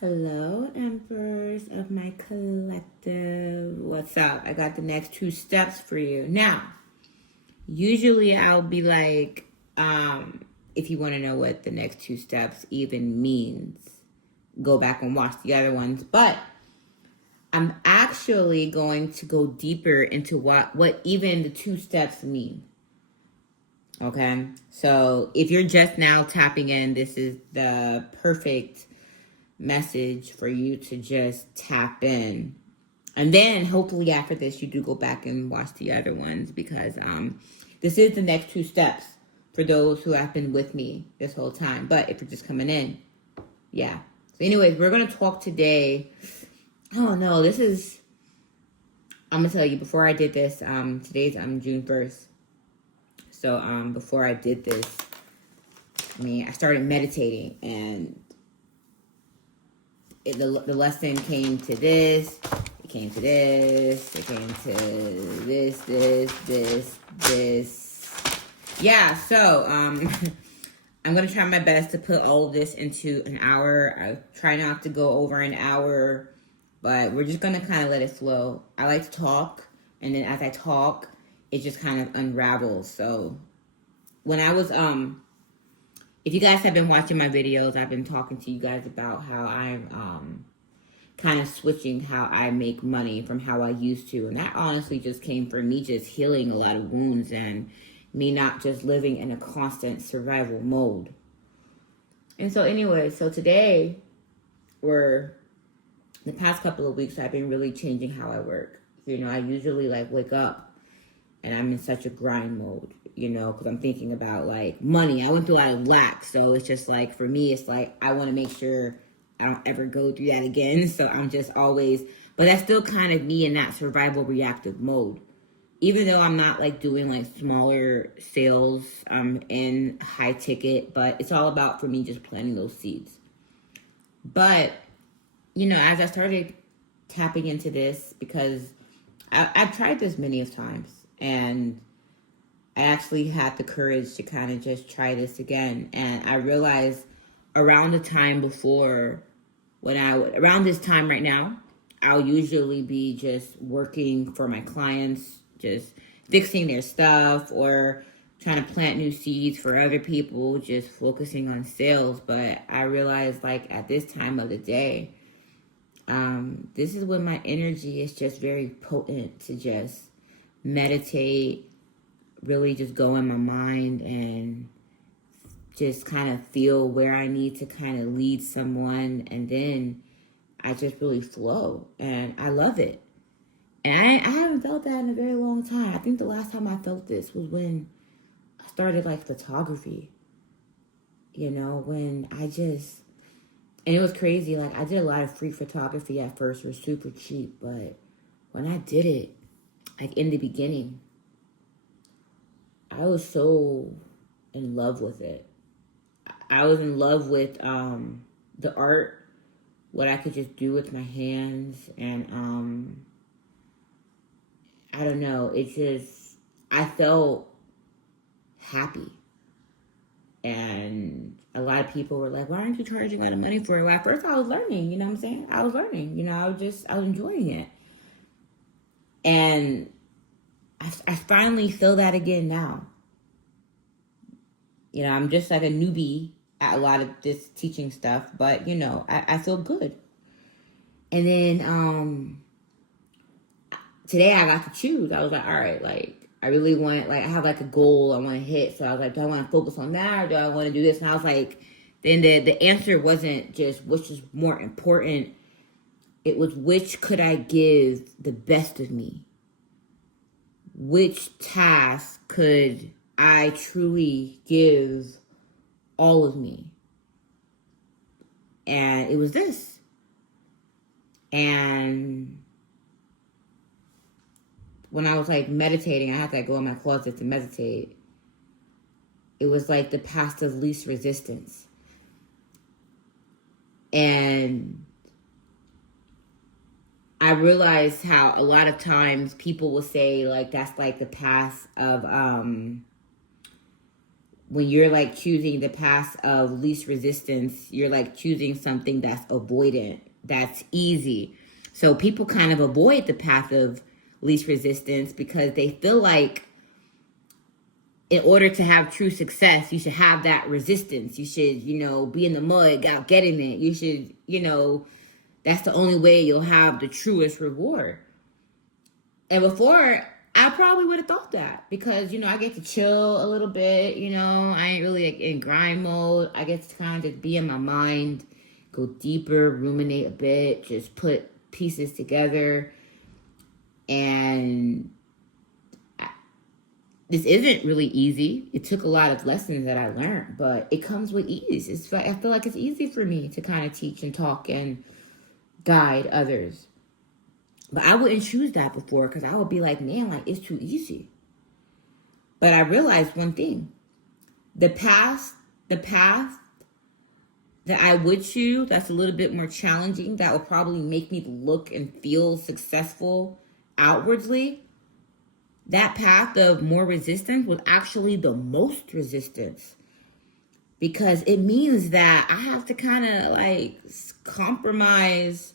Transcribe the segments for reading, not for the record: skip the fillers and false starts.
Hello, Emperors of my collective. What's up? I got the next 2 steps for you. Now, usually I'll be like, if you want to know what the next 2 steps even means, go back and watch the other ones. But I'm actually going to go deeper into what even the 2 steps mean. Okay? So if you're just now tapping in, this is the perfect message for you to just tap in. And then hopefully after this you do go back and watch the other ones, because this is the next 2 steps for those who have been with me this whole time. But if you're just coming in, yeah. So anyways, we're gonna talk today. Oh no, I'm gonna tell you, before I did this, today's June 1st. So before I did this, I started meditating, and the lesson came to this, it came to this, it came to this. Yeah, so I'm going to try my best to put all of this into an hour. I try not to go over an hour, but we're just going to kind of let it flow. I like to talk, and then as I talk, it just kind of unravels. So when I was, if you guys have been watching my videos, I've been talking to you guys about how I'm kind of switching how I make money from how I used to. And that honestly just came from me just healing a lot of wounds and me not just living in a constant survival mode. And so anyway, so today, or the past couple of weeks, I've been really changing how I work. You know, I usually wake up and I'm in such a grind mode, because I'm thinking about money. I went through a lot of lack. So it's just for me, it's I want to make sure I don't ever go through that again. So I'm just always, but that's still kind of me in that survival reactive mode. Even though I'm not doing smaller sales in high ticket, but it's all about for me just planting those seeds. But, as I started tapping into this, because I've tried this many of times, and I actually had the courage to kind of just try this again. And I realized around the time before, around this time right now, I'll usually be just working for my clients, just fixing their stuff or trying to plant new seeds for other people, just focusing on sales. But I realized at this time of the day, this is when my energy is just very potent to just meditate, really just go in my mind and just kind of feel where I need to kind of lead someone. And then I just really flow, and I love it. And I haven't felt that in a very long time. I think the last time I felt this was when I started photography, when and it was crazy. I did a lot of free photography at first. It was super cheap, but when I did it, in the beginning, I was so in love with it. I was in love with the art, what I could just do with my hands, and I don't know, I felt happy. And a lot of people were like, why aren't you charging a lot of money for it? Well, at first I was learning, you know what I'm saying? I was learning, I was enjoying it. And I finally feel that again now. I'm just a newbie at a lot of this teaching stuff, but I feel good. And then today I got to choose. I was all right, I really want, I have a goal I want to hit. So I was do I want to focus on that, or do I want to do this? And I was then the answer wasn't just which is more important. It was which could I give the best of me? Which task could I truly give all of me? And it was this. And when I was meditating, I had to go in my closet to meditate. It was the path of least resistance. And I realized how a lot of times people will say that's the path of when you're like choosing the path of least resistance, you're like choosing something that's avoidant, that's easy. So people kind of avoid the path of least resistance because they feel like in order to have true success, you should have that resistance. You should, be in the mud, getting it. You should, that's the only way you'll have the truest reward. And before, I probably would have thought that because, I get to chill a little bit, I ain't really in grind mode. I get to kind of just be in my mind, go deeper, ruminate a bit, just put pieces together. And this isn't really easy. It took a lot of lessons that I learned, but it comes with ease. I feel like it's easy for me to kind of teach and talk and guide others. But I wouldn't choose that before because I would be like, man, like it's too easy. But I realized one thing. The path that I would choose that's a little bit more challenging, that would probably make me look and feel successful outwardly, that path of more resistance was actually the most resistance. Because it means that I have to kind of like compromise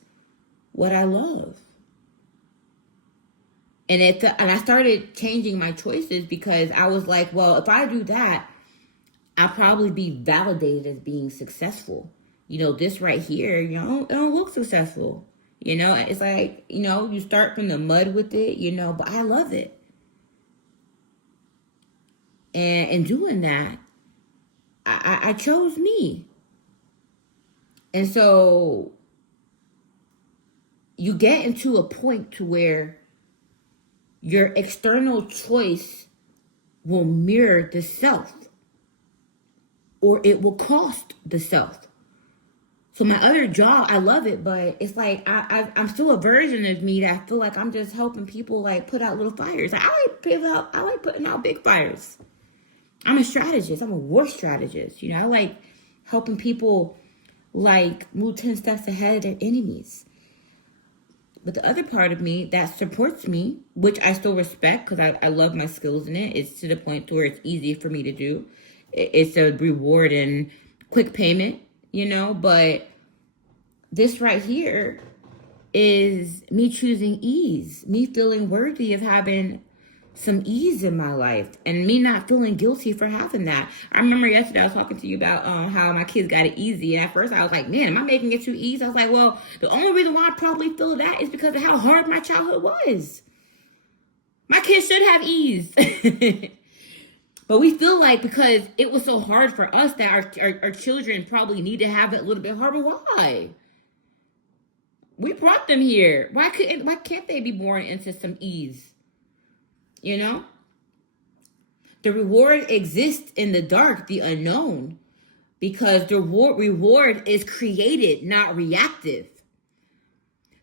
what I love. And I started changing my choices because I was like, well, if I do that, I'll probably be validated as being successful. This right here, it don't look successful. It's like, you start from the mud with it, but I love it. And in doing that, I chose me. And so you get into a point to where your external choice will mirror the self, or it will cost the self. So my other job, I love it, but it's like I'm still a version of me that I feel like I'm just helping people like put out little fires. Like, I like putting out big fires. I'm a strategist. I'm a war strategist. I like helping people like move 10 steps ahead of their enemies. But the other part of me that supports me, which I still respect because I love my skills in it, it's to the point to where it's easy for me to do. It's a reward and quick payment, but this right here is me choosing ease, me feeling worthy of having some ease in my life and me not feeling guilty for having that. I remember yesterday I was talking to you about how my kids got it easy. And at first I was like, man, am I making it too easy? I was like, well, the only reason why I probably feel that is because of how hard my childhood was. My kids should have ease. But we feel like because it was so hard for us that our children probably need to have it a little bit harder. Why? We brought them here. Why can't they be born into some ease? The reward exists in the dark, the unknown, because the reward is created, not reactive.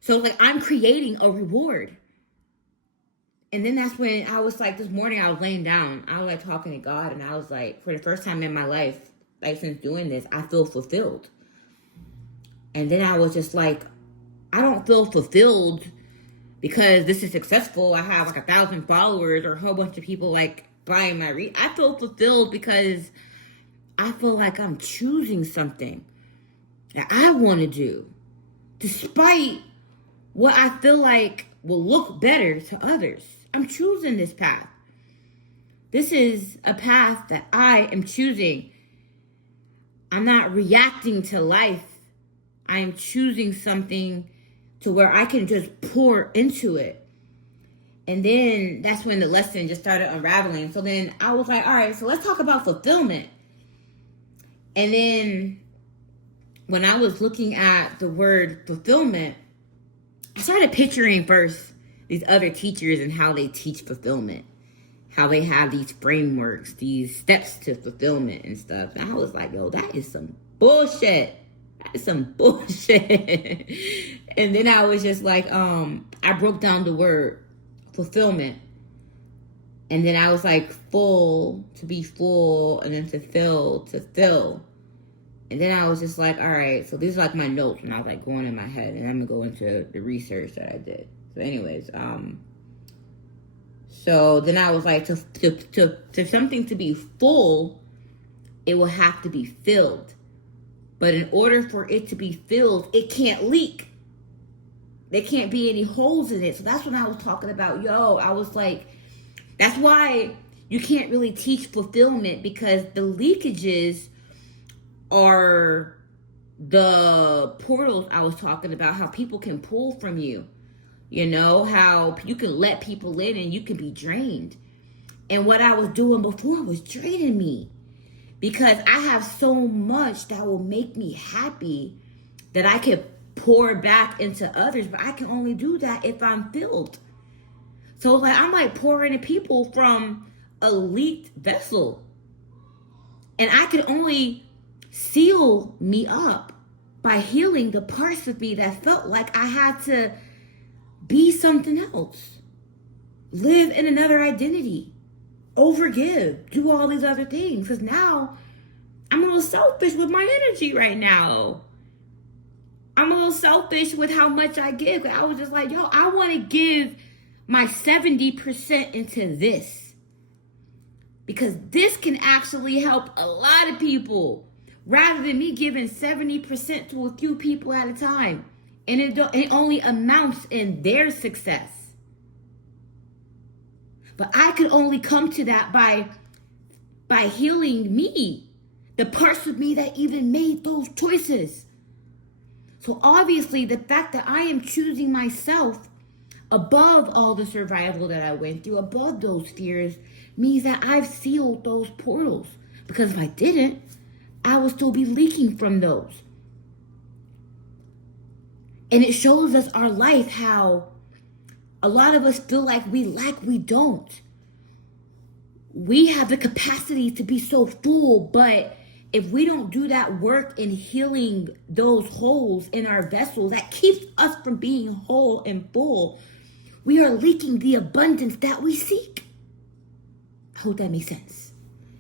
So like I'm creating a reward. And then that's when I was like, this morning I was laying down, I was like talking to God, and I was like, for the first time in my life, like since doing this, I feel fulfilled. And then I was just like, I don't feel fulfilled because this is successful. I have like 1,000 followers or a whole bunch of people like buying my I feel fulfilled because I feel like I'm choosing something that I want to do, despite what I feel like will look better to others. I'm choosing this path. This is a path that I am choosing. I'm not reacting to life. I am choosing something to where I can just pour into it. And then that's when the lesson just started unraveling. So then I was like, all right, so let's talk about fulfillment. And then when I was looking at the word fulfillment, I started picturing first these other teachers and how they teach fulfillment, how they have these frameworks, these steps to fulfillment and stuff. And I was like, yo, that is some bullshit. That is some bullshit. And then I was just like, I broke down the word fulfillment. And then I was like, full, to be full, and then to fill. And then I was just like, all right, so these are like my notes, and I was like going in my head, and I'm gonna go into the research that I did. So anyways, so then I was like, to something to be full, it will have to be filled. But in order for it to be filled, it can't leak. There can't be any holes in it. So that's when I was talking about, I was like, that's why you can't really teach fulfillment, because the leakages are the portals I was talking about, how people can pull from you. How you can let people in and you can be drained. And what I was doing before was draining me, because I have so much that will make me happy that I can pour back into others, but I can only do that if I'm filled. So I'm like pouring into people from a leaked vessel, and I can only seal me up by healing the parts of me that felt like I had to be something else, live in another identity, overgive, do all these other things. Because now I'm a little selfish with my energy right now. I'm a little selfish with how much I give. I was just like, I want to give my 70% into this, because this can actually help a lot of people, rather than me giving 70% to a few people at a time. And it only amounts in their success. But I could only come to that by healing me, the parts of me that even made those choices. So obviously, the fact that I am choosing myself above all the survival that I went through, above those fears, means that I've sealed those portals. Because if I didn't, I would still be leaking from those. And it shows us our life, how a lot of us feel like we don't. We have the capacity to be so full, but if we don't do that work in healing those holes in our vessel that keeps us from being whole and full, we are leaking the abundance that we seek. I hope that makes sense.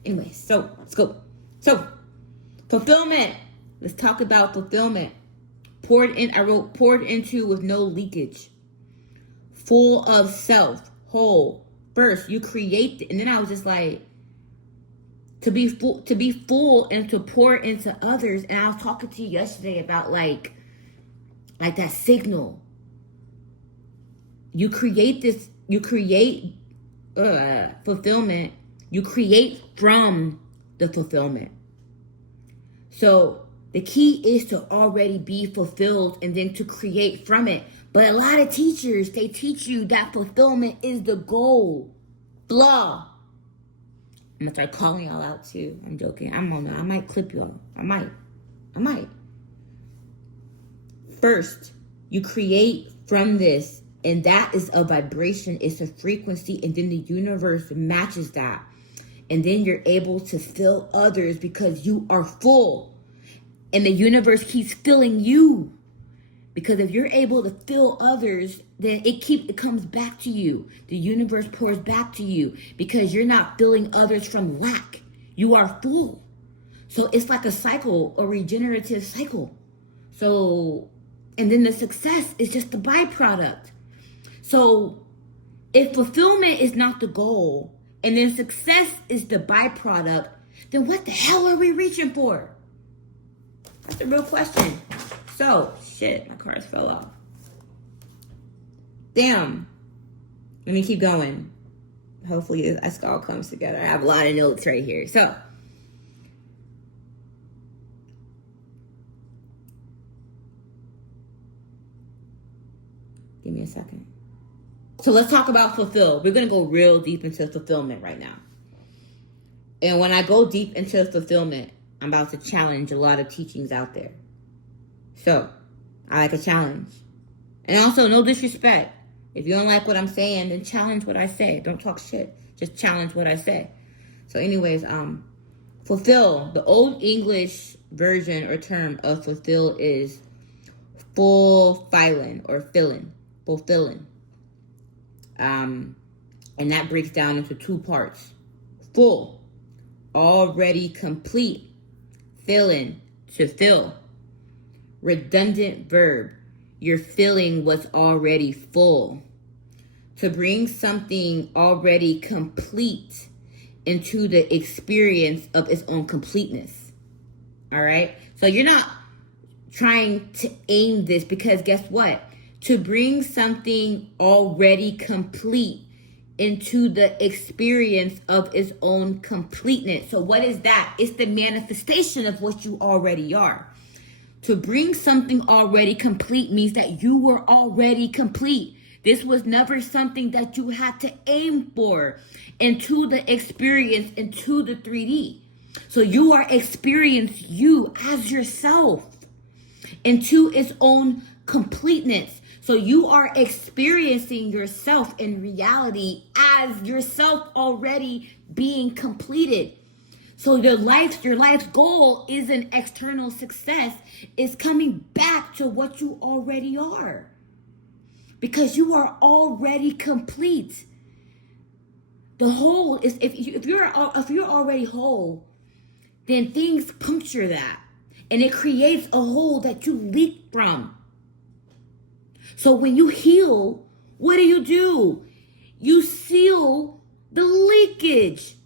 Anyway, so let's go. So, fulfillment. Let's talk about fulfillment. I wrote poured into with no leakage. Full of self, whole. First, you create it. And then I was just like, to be full and to pour into others. And I was talking to you yesterday about like that signal. You create fulfillment. You create from the fulfillment. So the key is to already be fulfilled and then to create from it. But a lot of teachers, they teach you that fulfillment is the goal. Blah. I'm going to start calling y'all out too. I'm joking. I might clip y'all. I might. First, you create from this. And that is a vibration. It's a frequency. And then the universe matches that. And then you're able to fill others because you are full. And the universe keeps filling you. Because if you're able to fill others, then it comes back to you. The universe pours back to you because you're not filling others from lack. You are full. So it's like a cycle, a regenerative cycle. So, and then the success is just the byproduct. So if fulfillment is not the goal and then success is the byproduct, then what the hell are we reaching for? That's a real question. So, shit, my cards fell off. Damn. Let me keep going. Hopefully this all comes together. I have a lot of notes right here. So, give me a second. So let's talk about fulfill. We're going to go real deep into fulfillment right now. And when I go deep into fulfillment, I'm about to challenge a lot of teachings out there. So, I like a challenge. And also, no disrespect. If you don't like what I'm saying, then challenge what I say. Don't talk shit. Just challenge what I say. So anyways, fulfill. The old English version or term of fulfill is fulfilling or filling. Fulfilling. And that breaks down into two parts. Full. Already complete. Filling. To fill. Redundant verb. You're filling what's already full. To bring something already complete into the experience of its own completeness. All right? So you're not trying to aim this, because guess what? To bring something already complete into the experience of its own completeness. So what is that? It's the manifestation of what you already are. To bring something already complete means that you were already complete. This was never something that you had to aim for into the experience, into the 3D. So you are experiencing you as yourself into its own completeness. So you are experiencing yourself in reality as yourself already being completed. So your life's goal isn't external success. It's coming back to what you already are. Because you are already complete. The whole is, if you're already whole, then things puncture that. And it creates a hole that you leak from. So when you heal, what do? You seal the leakage.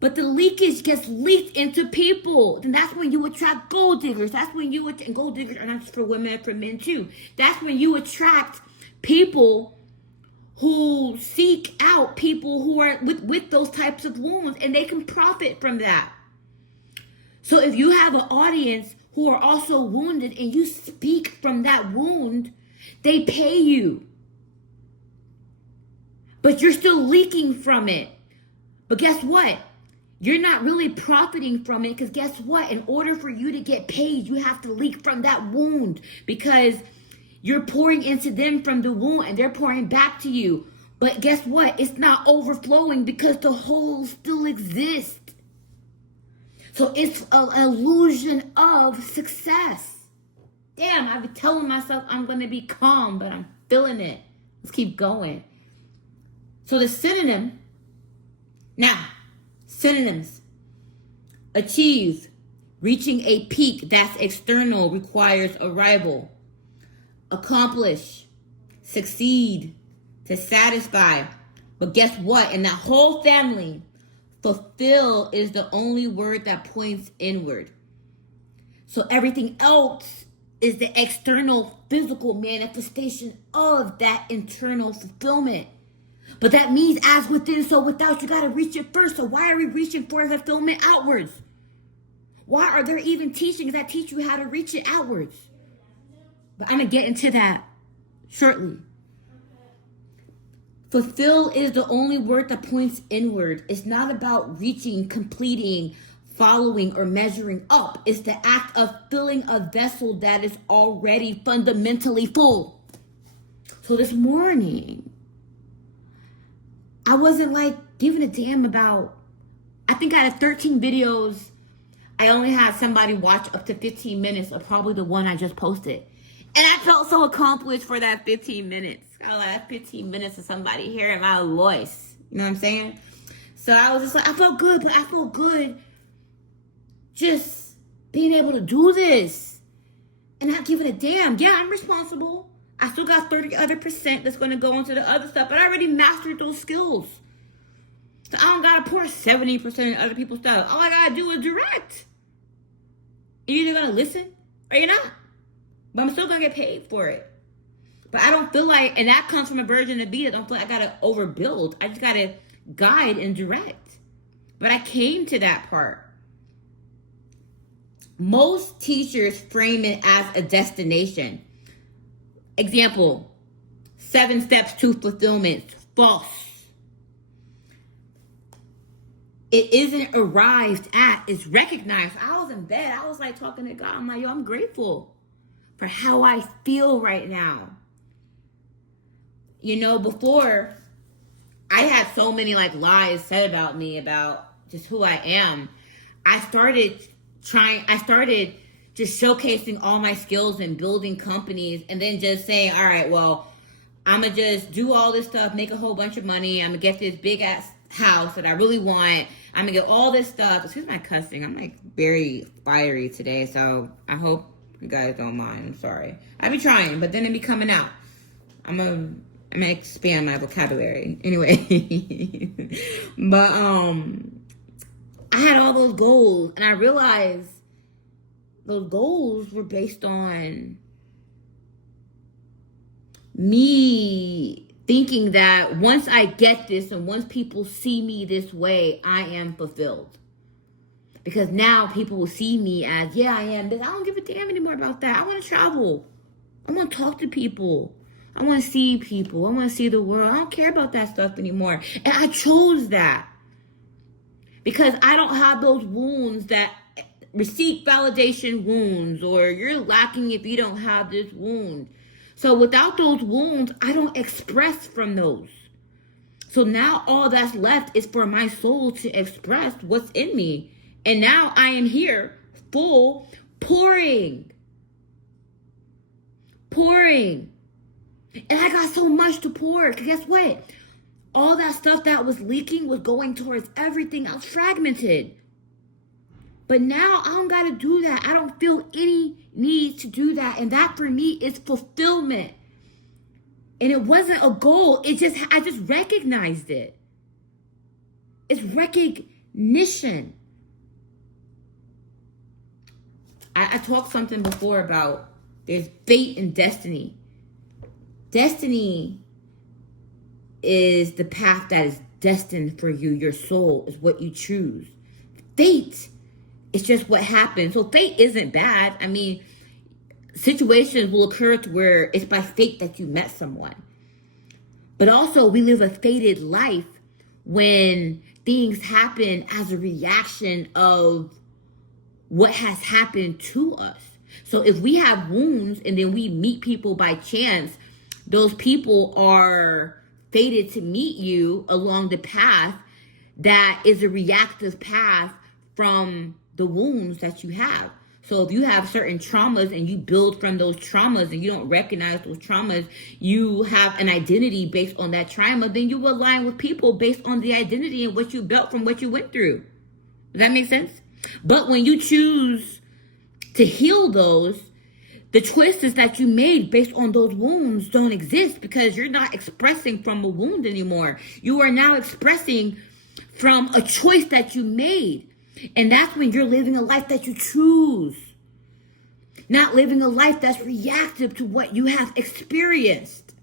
But the leakage gets leaked into people. And that's when you attract gold diggers. That's when you and gold diggers are not just for women, for men too. That's when you attract people who seek out people who are with those types of wounds, and they can profit from that. So if you have an audience who are also wounded and you speak from that wound, they pay you. But you're still leaking from it. But guess what? You're not really profiting from it, because guess what? In order for you to get paid, you have to leak from that wound, because you're pouring into them from the wound and they're pouring back to you. But guess what? It's not overflowing because the hole still exists. So it's an illusion of success. Damn, I've been telling myself I'm going to be calm, but I'm feeling it. Let's keep going. So the synonym, now, synonyms: achieve, reaching a peak that's external, requires a rival. Accomplish, succeed, to satisfy. But guess what? In that whole family, fulfill is the only word that points inward. So everything else is the external physical manifestation of that internal fulfillment. But that means as within, so without. You got to reach it first. So why are we reaching for fulfillment outwards? Why are there even teachings that teach you how to reach it outwards? But I'm going to get into that shortly. Fulfill is the only word that points inward. It's not about reaching, completing, following, or measuring up. It's the act of filling a vessel that is already fundamentally full. So this morning, I wasn't giving a damn about, I think out of 13 videos, I only had somebody watch up to 15 minutes of probably the one I just posted. And I felt so accomplished for that 15 minutes. I like 15 minutes of somebody hearing my voice. You know what I'm saying? So I was just I felt good, but I felt good just being able to do this and not giving a damn. Yeah, I'm responsible. I still got 30 other percent that's going to go into the other stuff, but I already mastered those skills. So I don't got to pour 70% in other people's stuff. All I got to do is direct. You're either going to listen or you're not. But I'm still going to get paid for it. But I don't feel like, and that comes from a version of me, I don't feel like I got to overbuild. I just got to guide and direct. But I came to that part. Most teachers frame it as a destination. Example, 7 steps to fulfillment. False. It isn't arrived at, it's recognized. I was in bed. I was talking to God. I'm like, yo, I'm grateful for how I feel right now. You know, before, I had so many lies said about me, about just who I am. I started just showcasing all my skills and building companies, and then just saying, all right, well, I'm going to just do all this stuff, make a whole bunch of money. I'm going to get this big ass house that I really want. I'm going to get all this stuff. Excuse my cussing. I'm very fiery today, so I hope you guys don't mind. I'm sorry. I be trying, but then it be coming out. I'm going to I'm gonna expand my vocabulary. Anyway. But I had all those goals, and I realized those goals were based on me thinking that once I get this and once people see me this way, I am fulfilled. Because now people will see me as, yeah, I am this. I don't give a damn anymore about that. I want to travel. I want to talk to people. I want to see people. I want to see the world. I don't care about that stuff anymore. And I chose that. Because I don't have those wounds that receipt validation wounds, or you're lacking if you don't have this wound. So without those wounds, I don't express from those. So now all that's left is for my soul to express what's in me. And now I am here, full, pouring. And I got so much to pour. Because guess what? All that stuff that was leaking was going towards everything else fragmented. But now I don't got to do that. I don't feel any need to do that. And that for me is fulfillment. And it wasn't a goal. I just recognized it. It's recognition. I talked something before about there's fate and destiny. Destiny is the path that is destined for you. Your soul is what you choose. Fate is just what happens. So fate isn't bad. I mean, situations will occur to where it's by fate that you met someone. But also we live a fated life when things happen as a reaction of what has happened to us. So if we have wounds and then we meet people by chance, those people are fated to meet you along the path that is a reactive path from the wounds that you have. So if you have certain traumas and you build from those traumas and you don't recognize those traumas, you have an identity based on that trauma, then you will align with people based on the identity and what you built from what you went through. Does that make sense? But when you choose to heal those, the choices that you made based on those wounds don't exist because you're not expressing from a wound anymore. You are now expressing from a choice that you made. And that's when you're living a life that you choose. Not living a life that's reactive to what you have experienced.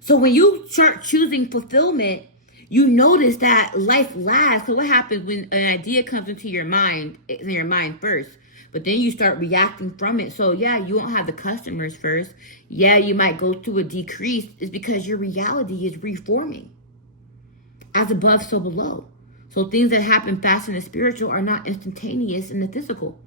So when you start choosing fulfillment, you notice that life lasts. So what happens when an idea comes into your mind? It's in your mind first. But then you start reacting from it. So yeah, you won't have the customers first. Yeah, you might go through a decrease. It's because your reality is reforming. As above, so below. So things that happen fast in the spiritual are not instantaneous in the physical.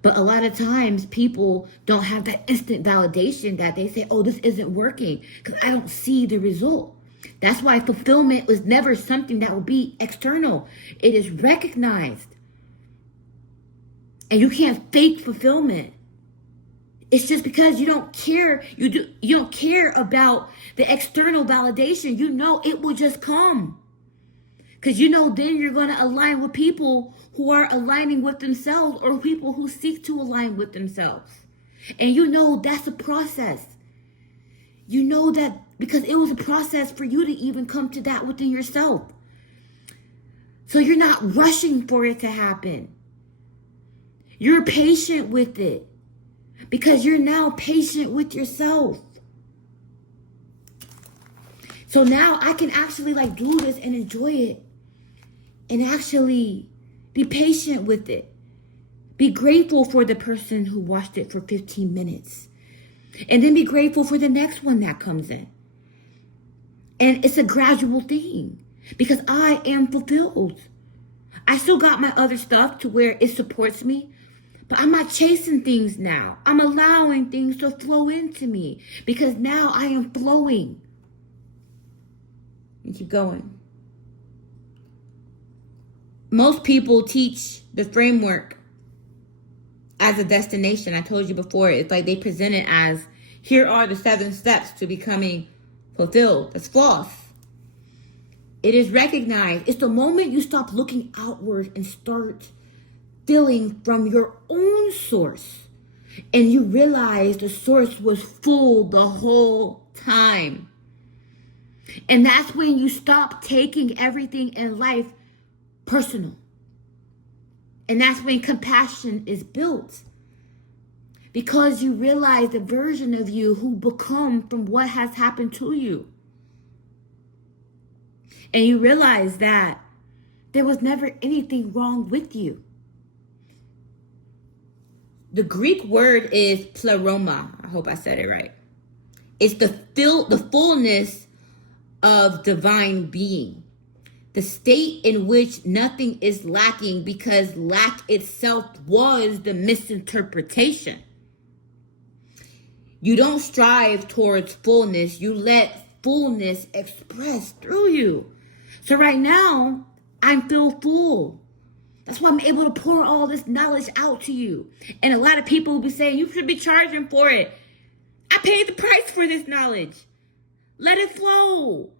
But a lot of times people don't have that instant validation that they say, oh, this isn't working because I don't see the result. That's why fulfillment was never something that will be external. It is recognized. And you can't fake fulfillment. It's just because you don't care. You don't care about the external validation. You know it will just come. Because you know then you're going to align with people who are aligning with themselves or people who seek to align with themselves. And you know that's a process. You know that because it was a process for you to even come to that within yourself. So you're not rushing for it to happen. You're patient with it. Because you're now patient with yourself. So now I can actually do this and enjoy it. And actually be patient with it. Be grateful for the person who watched it for 15 minutes. And then be grateful for the next one that comes in. And it's a gradual thing. Because I am fulfilled. I still got my other stuff to where it supports me. But I'm not chasing things now. I'm allowing things to flow into me. Because now I am flowing. And keep going. Most people teach the framework as a destination. I told you before, it's like they present it as, here are the 7 steps to becoming fulfilled. That's false. It is recognized. It's the moment you stop looking outward and start feeling from your own source. And you realize the source was full the whole time. And that's when you stop taking everything in life personal. And that's when compassion is built. Because you realize the version of you who become from what has happened to you. And you realize that there was never anything wrong with you. The Greek word is pleroma. I hope I said it right. It's the fullness of divine being. The state in which nothing is lacking because lack itself was the misinterpretation. You don't strive towards fullness. You let fullness express through you. So right now, I feel full. That's why I'm able to pour all this knowledge out to you. And a lot of people will be saying, you should be charging for it. I paid the price for this knowledge. Let it flow.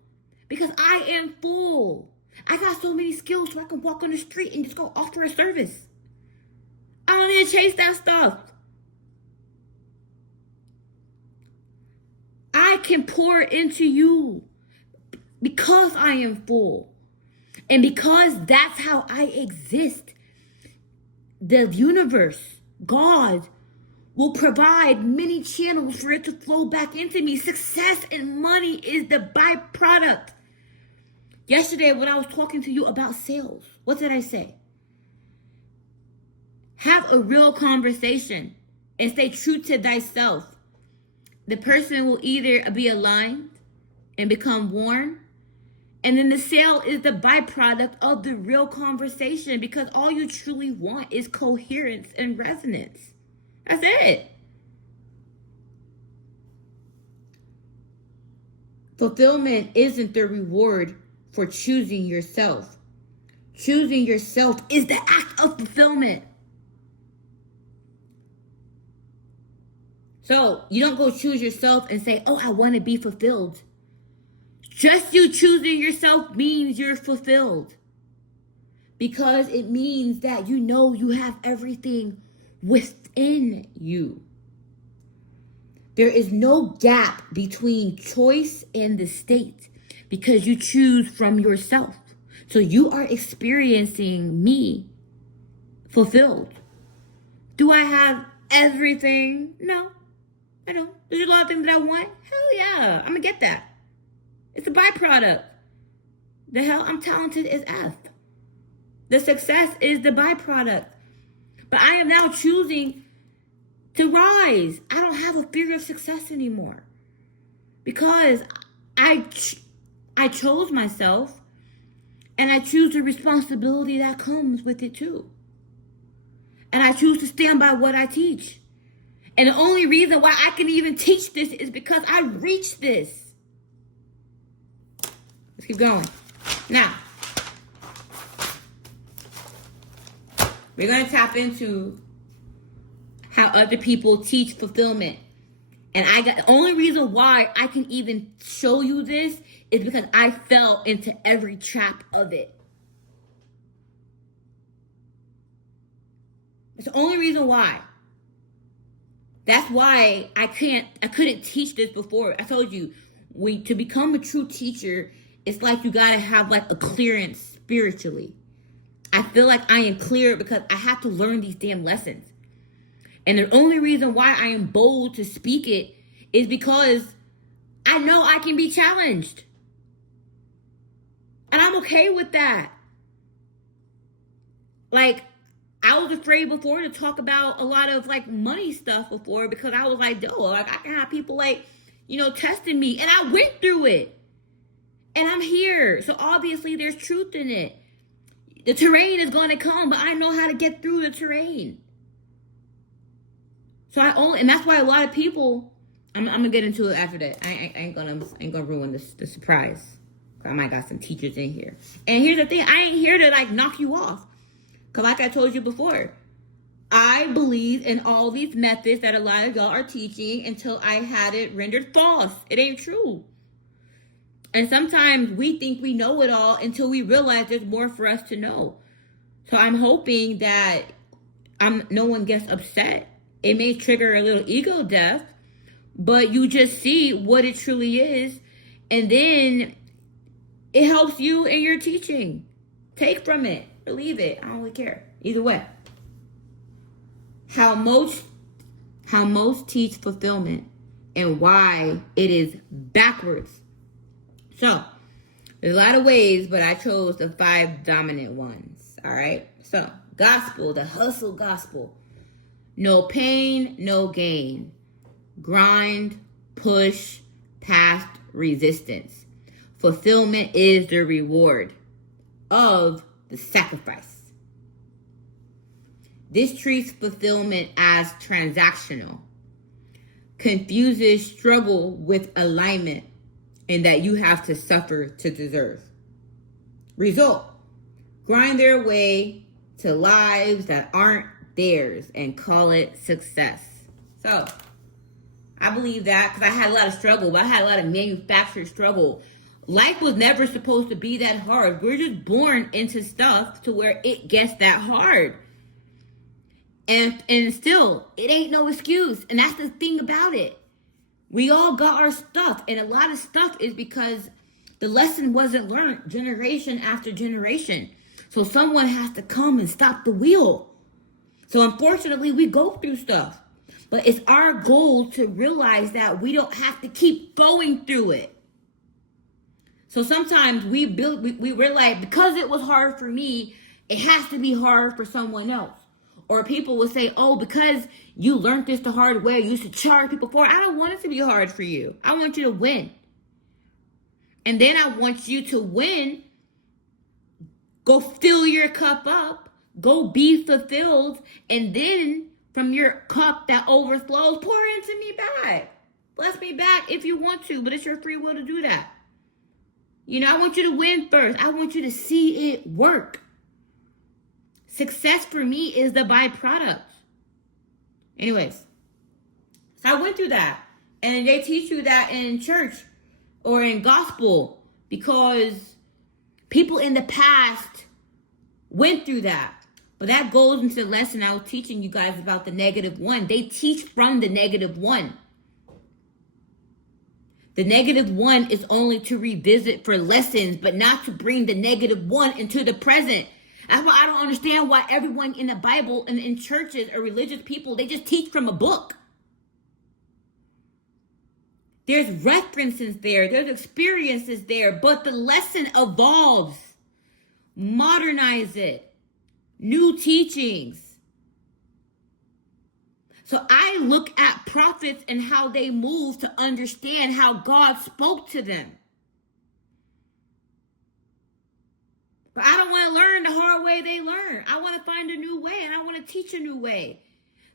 Because I am full. I got so many skills so I can walk on the street and just go offer a service. I don't need to chase that stuff. I can pour into you because I am full. And because that's how I exist, the universe, God, will provide many channels for it to flow back into me. Success and money is the byproduct. Yesterday, when I was talking to you about sales, what did I say? Have a real conversation and stay true to thyself. The person will either be aligned and become worn, and then the sale is the byproduct of the real conversation, because all you truly want is coherence and resonance. That's it. Fulfillment isn't the reward for choosing yourself. Choosing yourself is the act of fulfillment. So you don't go choose yourself and say, oh, I want to be fulfilled. Just you choosing yourself means you're fulfilled. Because it means that you know you have everything within you. There is no gap between choice and the state because you choose from yourself. So you are experiencing me fulfilled. Do I have everything? No, I don't. There's a lot of things that I want. Hell yeah, I'm going to get that. It's a byproduct. The hell, I'm talented as F. The success is the byproduct. But I am now choosing to rise. I don't have a fear of success anymore. Because I chose myself, and I choose the responsibility that comes with it too. And I choose to stand by what I teach. And the only reason why I can even teach this is because I reached this. Let's keep going. Now, we're going to tap into how other people teach fulfillment. And the only reason why I can even show you this is because I fell into every trap of it. It's the only reason why. That's why I couldn't teach this before. I told you, to become a true teacher, it's like you gotta have like a clearance spiritually. I feel like I am clear because I have to learn these damn lessons. And the only reason why I am bold to speak it is because I know I can be challenged. And I'm okay with that. Like, I was afraid before to talk about a lot of like money stuff before because I was like, like I can have people like, testing me. And I went through it. And I'm here. So obviously there's truth in it. The terrain is going to come, but I know how to get through the terrain. So and that's why a lot of people, I'm gonna get into it after that. I ain't gonna ruin the surprise. I might got some teachers in here. And here's the thing, I ain't here to like knock you off. Cause like I told you before, I believe in all these methods that a lot of y'all are teaching until I had it rendered false. It ain't true. And sometimes we think we know it all until we realize there's more for us to know. So I'm hoping that no one gets upset It may trigger a little ego death, but you just see what it truly is. And then it helps you in your teaching. Take from it or leave it. I don't really care. Either way. How most teach fulfillment and why it is backwards. So, there's a lot of ways, but I chose the 5 dominant ones. All right? So, gospel, the hustle gospel. No pain, no gain. Grind, push, past resistance. Fulfillment is the reward of the sacrifice. This treats fulfillment as transactional. Confuses struggle with alignment in that you have to suffer to deserve. Result: grind their way to lives that aren't theirs and call it success. So, I believe that because I had a lot of struggle, but I had a lot of manufactured struggle. Life was never supposed to be that hard. We're just born into stuff to where it gets that hard. And still, it ain't no excuse. And that's the thing about it. We all got our stuff. And a lot of stuff is because the lesson wasn't learned generation after generation. So someone has to come and stop the wheel. So unfortunately, we go through stuff. But it's our goal to realize that we don't have to keep going through it. So sometimes we realize because it was hard for me, it has to be hard for someone else. Or people will say, oh, because you learned this the hard way, you should charge people for it. I don't want it to be hard for you. I want you to win. And then I want you to win. Go fill your cup up. Go be fulfilled. And then from your cup that overflows, pour into me back. Bless me back if you want to, but it's your free will to do that. You know, I want you to win first. I want you to see it work. Success for me is the byproduct. Anyways, so I went through that. And they teach you that in church or in gospel because people in the past went through that. But that goes into the lesson I was teaching you guys about the -1. They teach from the -1. The -1 is only to revisit for lessons, but not to bring the -1 into the present. That's why I don't understand why everyone in the Bible and in churches or religious people, they just teach from a book. There's references there. There's experiences there. But the lesson evolves. Modernize it. New teachings. So I look at prophets and how they move to understand how God spoke to them. But I don't want to learn the hard way they learn. I want to find a new way and I want to teach a new way.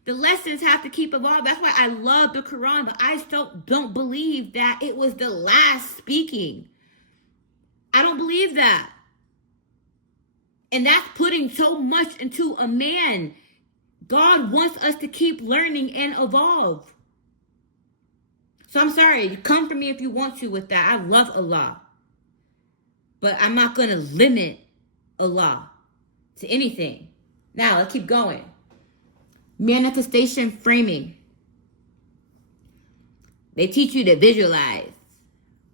The lessons have to keep evolving. That's why I love the Quran, but I still don't believe that it was the last speaking. I don't believe that. And that's putting so much into a man. God wants us to keep learning and evolve. So I'm sorry, come for me if you want to with that. I love Allah. But I'm not going to limit Allah to anything. Now, let's keep going. Manifestation framing. They teach you to visualize,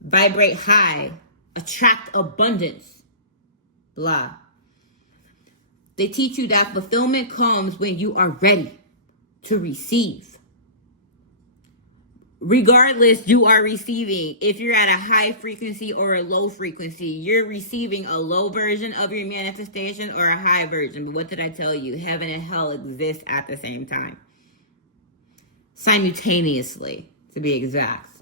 vibrate high, attract abundance, blah. They teach you that fulfillment comes when you are ready to receive. Regardless, you are receiving. If you're at a high frequency or a low frequency, you're receiving a low version of your manifestation or a high version. But what did I tell you? Heaven and hell exist at the same time. Simultaneously, to be exact.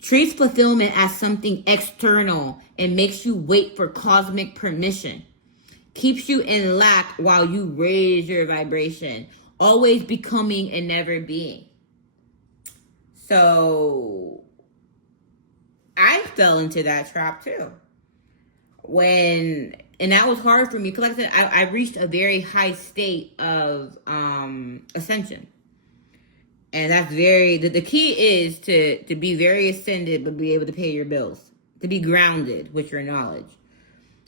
Treats fulfillment as something external and makes you wait for cosmic permission. Keeps you in lack while you raise your vibration. Always becoming and never being. So I fell into that trap too. And that was hard for me because, like I said, I reached a very high state of ascension. And that's the key is to be very ascended, but be able to pay your bills, to be grounded with your knowledge.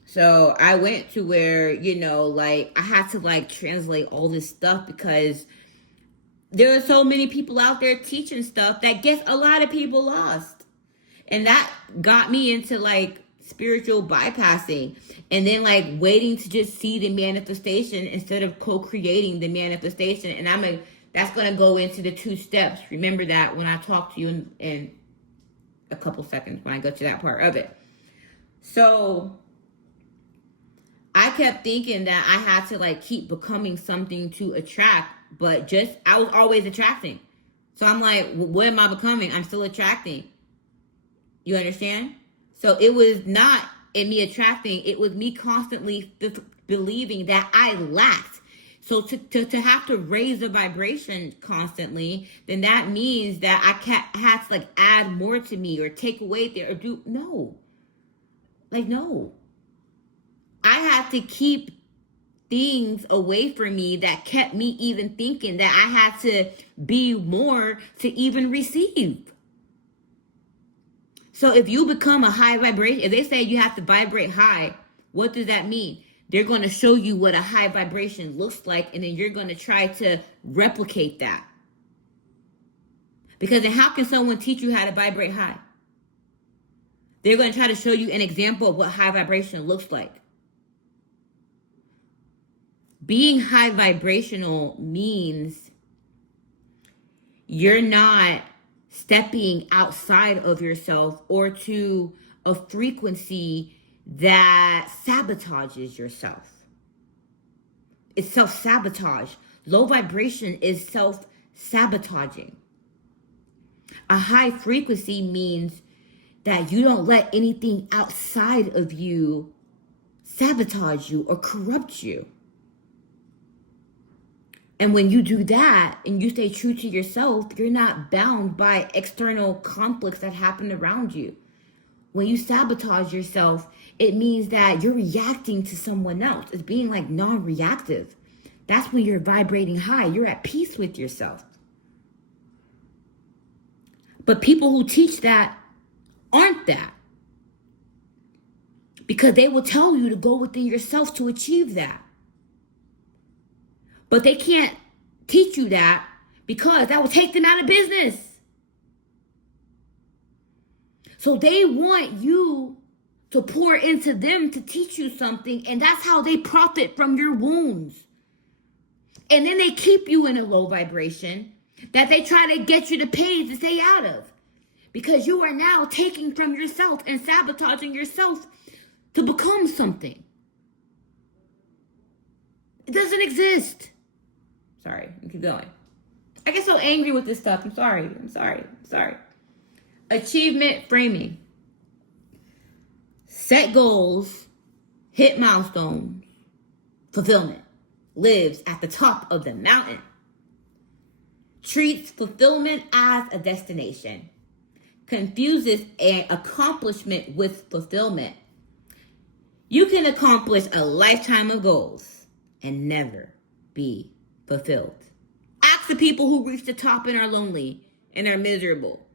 So I went to where, I had to translate all this stuff because there are so many people out there teaching stuff that gets a lot of people lost. And that got me into like spiritual bypassing, and then like waiting to just see the manifestation instead of co-creating the manifestation. And that's going to go into the 2 steps. Remember that when I talk to you in a couple seconds, when I go to that part of it. So I kept thinking that I had to like keep becoming something to attract, but I was always attracting. So I'm like, what am I becoming? I'm still attracting. You understand? So it was not in me attracting, it was me constantly believing that I lacked. So to have to raise the vibration constantly, then that means that I had to like add more to me or take away there or do, no. Like, no. I had to keep things away from me that kept me even thinking that I had to be more to even receive. So if you become a high vibration, if they say you have to vibrate high, what does that mean? They're going to show you what a high vibration looks like, and then you're going to try to replicate that. Because then how can someone teach you how to vibrate high? They're going to try to show you an example of what high vibration looks like. Being high vibrational means you're not stepping outside of yourself or to a frequency that sabotages yourself. It's self-sabotage. Low vibration is self-sabotaging. A high frequency means that you don't let anything outside of you sabotage you or corrupt you. And when you do that and you stay true to yourself, you're not bound by external conflicts that happen around you. When you sabotage yourself, it means that you're reacting to someone else. It's being like non-reactive. That's when you're vibrating high. You're at peace with yourself. But people who teach that aren't that. Because they will tell you to go within yourself to achieve that. But they can't teach you that because that will take them out of business. So they want you to pour into them to teach you something, and that's how they profit from your wounds. And then they keep you in a low vibration that they try to get you to pay to stay out of. Because you are now taking from yourself and sabotaging yourself to become something. It doesn't exist. Sorry, I keep going. I get so angry with this stuff. I'm sorry. Achievement framing. Set goals, hit milestones. Fulfillment lives at the top of the mountain. Treats fulfillment as a destination. Confuses an accomplishment with fulfillment. You can accomplish a lifetime of goals and never be fulfilled. Ask the people who reach the top and are lonely and are miserable.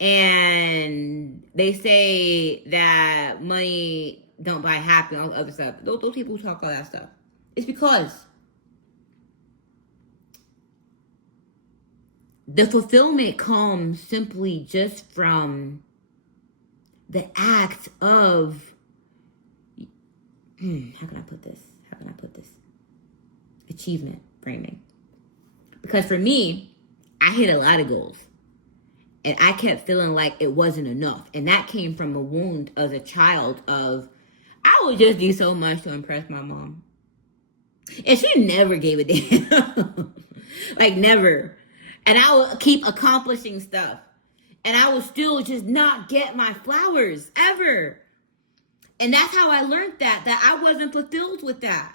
And they say that money don't buy happy and all the other stuff. Those people who talk all that stuff. It's because the fulfillment comes simply just from the act of, how can I put this? Achievement framing. Because for me, I hit a lot of goals. And I kept feeling like it wasn't enough. And that came from a wound as a child of, I would just do so much to impress my mom. And she never gave a damn. Like, never. And I would keep accomplishing stuff. And I would still just not get my flowers, ever. And that's how I learned that I wasn't fulfilled with that.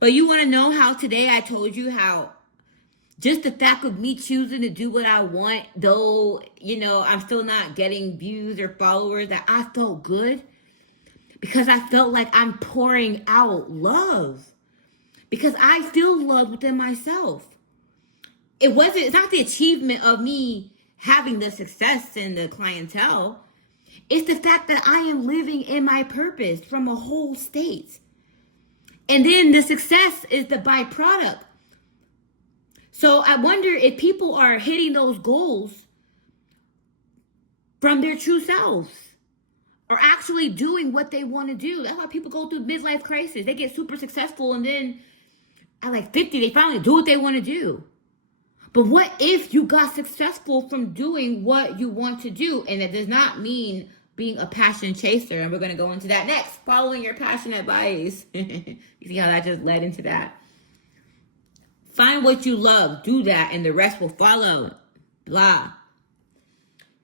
But you want to know how today I told you how just the fact of me choosing to do what I want, though, I'm still not getting views or followers, that I felt good because I felt like I'm pouring out love because I feel love within myself. It's not the achievement of me having the success and the clientele. It's the fact that I am living in my purpose from a whole state. And then the success is the byproduct. So I wonder if people are hitting those goals from their true selves, or actually doing what they want to do. That's why people go through midlife crisis. They get super successful, and then at like 50, they finally do what they want to do. But what if you got successful from doing what you want to do? And that does not mean being a passion chaser. And we're going to go into that next. Following your passion advice. You see how that just led into that? Find what you love. Do that, and the rest will follow. Blah.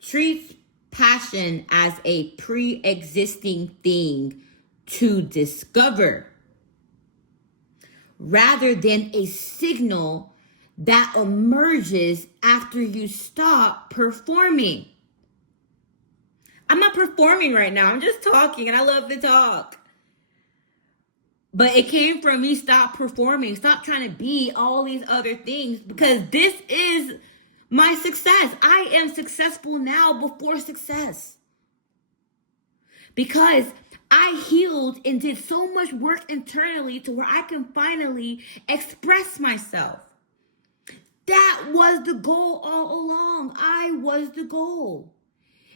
Treat passion as a pre-existing thing to discover, rather than a signal that emerges after you stop performing. I'm not performing right now. I'm just talking, and I love to talk. But it came from me stop performing. Stop trying to be all these other things, because this is my success. I am successful now before success. Because I healed and did so much work internally to where I can finally express myself. That was the goal all along. I was the goal.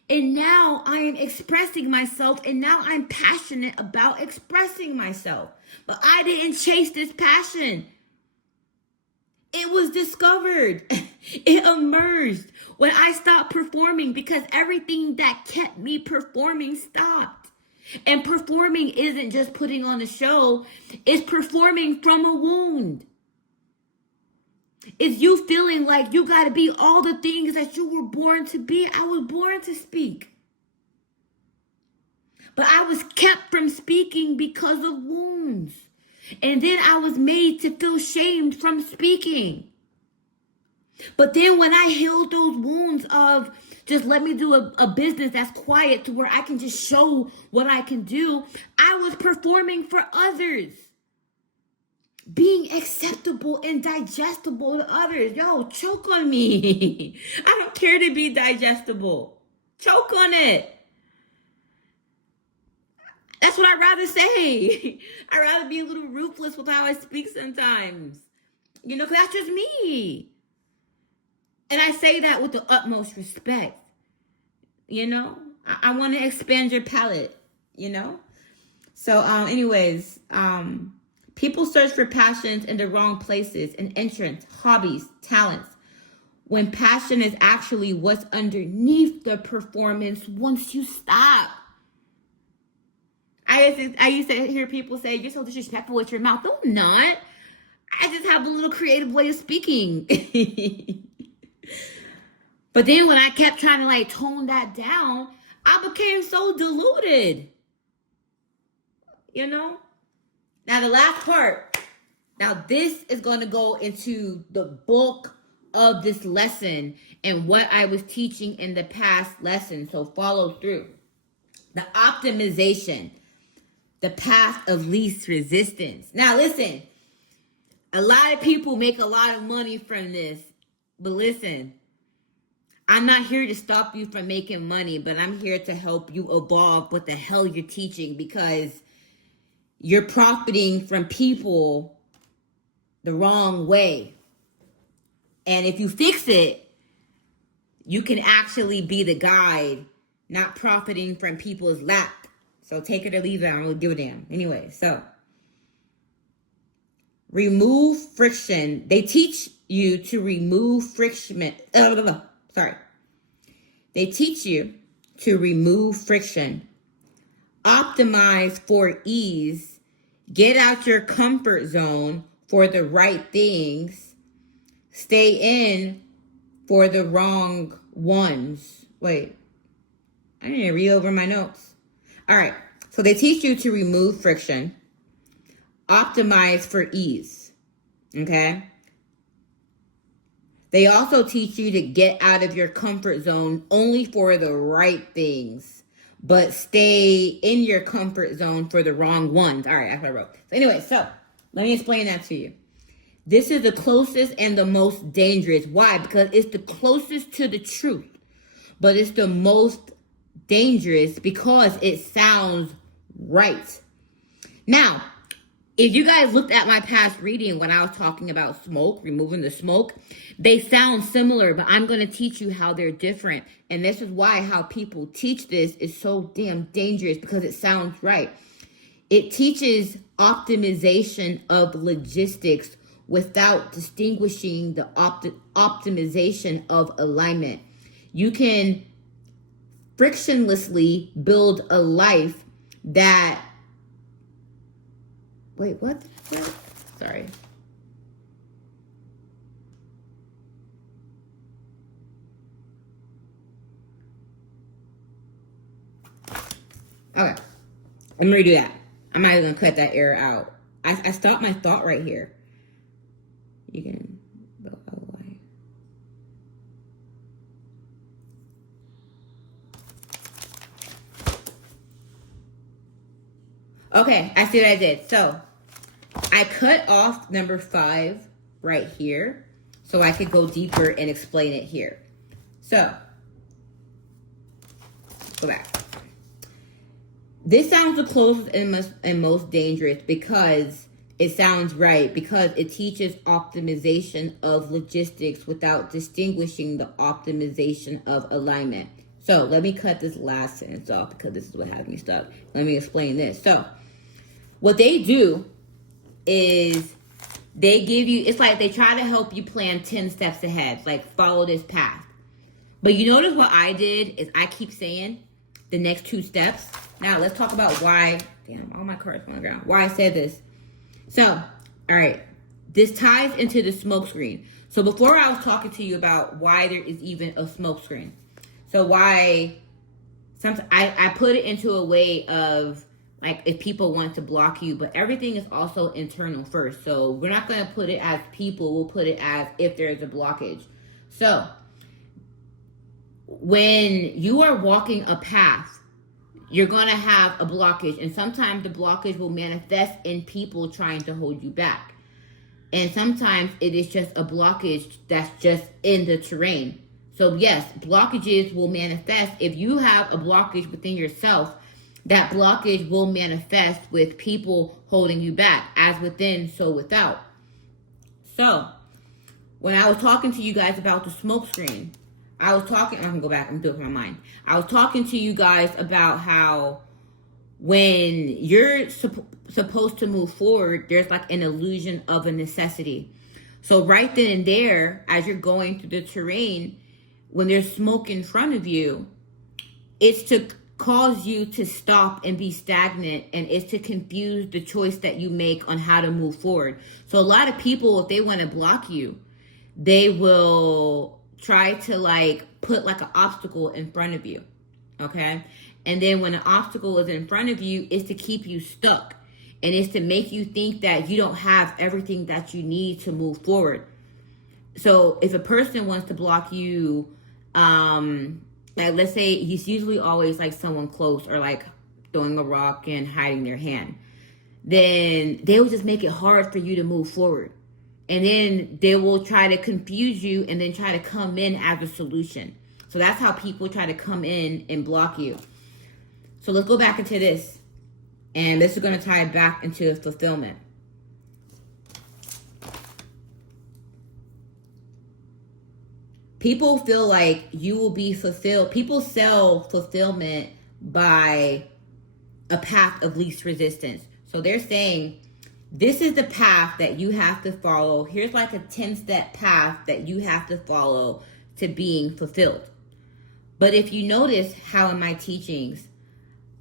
And now I am expressing myself, and now I'm passionate about expressing myself. But I didn't chase this passion. It was discovered. It emerged when I stopped performing, because everything that kept me performing stopped. And performing isn't just putting on a show. It's performing from a wound. It's you feeling like you got to be all the things that you were born to be. I was born to speak. But I was kept from speaking because of wounds. And then I was made to feel shamed from speaking. But then when I healed those wounds of just let me do a business that's quiet to where I can just show what I can do, I was performing for others. Being acceptable and digestible to others. Yo, choke on me. I don't care to be digestible. Choke on it. That's what I'd rather say. I'd rather be a little ruthless with how I speak sometimes. You know, because that's just me. And I say that with the utmost respect. You know, I want to expand your palate, you know? So, people search for passions in the wrong places, in interests, hobbies, talents, when passion is actually what's underneath the performance once you stop. I used to hear people say, you're so disrespectful with your mouth. No, I'm not. I just have a little creative way of speaking. But then when I kept trying to tone that down, I became so deluded. You know? Now the last part. Now this is going to go into the bulk of this lesson and what I was teaching in the past lesson. So follow through. The optimization. The path of least resistance. Now listen. A lot of people make a lot of money from this. But listen. I'm not here to stop you from making money, but I'm here to help you evolve what the hell you're teaching, because you're profiting from people the wrong way. And if you fix it, you can actually be the guide, not profiting from people's lap. So take it or leave it. I don't really give a damn. Anyway, so remove friction. They teach you to remove friction. They teach you to remove friction, optimize for ease, get out your comfort zone for the right things, stay in for the wrong ones. Wait, I need to read over my notes. All right, so they teach you to remove friction, optimize for ease, okay? They also teach you to get out of your comfort zone only for the right things, but stay in your comfort zone for the wrong ones. All right, that's what I wrote. So anyway, so let me explain that to you. This is the closest and the most dangerous. Why? Because it's the closest to the truth, but it's the most dangerous because it sounds right. Now, If you guys looked at my past reading when I was talking about smoke, removing the smoke, they sound similar, but I'm going to teach you how they're different. And this is why how people teach this is so damn dangerous, because it sounds right. It teaches optimization of logistics without distinguishing the optimization of alignment. You can frictionlessly build a life that... Wait, what? Sorry. Okay. I'm going to redo that. I'm not even going to cut that error out. I stopped my thought right here. You can go away. Okay, I see what I did. So I cut off number 5 right here so I could go deeper and explain it here. So, go back. This sounds the closest and most dangerous because it sounds right, because it teaches optimization of logistics without distinguishing the optimization of alignment. So let me cut this last sentence off because this is what has me stuck. Let me explain this. So what they do is they give you, it's like they try to help you plan 10 steps ahead, like follow this path. But you notice what I did is I keep saying the next 2 steps. Now let's talk about why, damn, all my cards on the ground, why I said this. So, all right, this ties into the smoke screen. So before I was talking to you about why there is even a smoke screen. So why, sometimes I put it into a way of, like, if people want to block you, but everything is also internal first. So we're not going to put it as people, we'll put it as if there's a blockage. So when you are walking a path, you're going to have a blockage. And sometimes the blockage will manifest in people trying to hold you back. And sometimes it is just a blockage that's just in the terrain. So yes, blockages will manifest. If you have a blockage within yourself, that blockage will manifest with people holding you back. As within, so without. So when I was talking to you guys about the smoke screen, I was talking, I can go back and do it with my mind. I was talking to you guys about how when you're supposed to move forward, there's like an illusion of a necessity. So right then and there, as you're going through the terrain, when there's smoke in front of you, it's to cause you to stop and be stagnant, and it's to confuse the choice that you make on how to move forward. So a lot of people, if they want to block you, they will try to like put like an obstacle in front of you, okay? And then when an obstacle is in front of you, it's to keep you stuck, and it's to make you think that you don't have everything that you need to move forward. So if a person wants to block you, like let's say he's usually always like someone close, or like throwing a rock and hiding their hand, then they will just make it hard for you to move forward. And then they will try to confuse you and then try to come in as a solution. So that's how people try to come in and block you. So let's go back into this. And this is going to tie back into fulfillment. People feel like you will be fulfilled. People sell fulfillment by a path of least resistance. So they're saying, this is the path that you have to follow. Here's like a 10-step path that you have to follow to being fulfilled. But if you notice how in my teachings,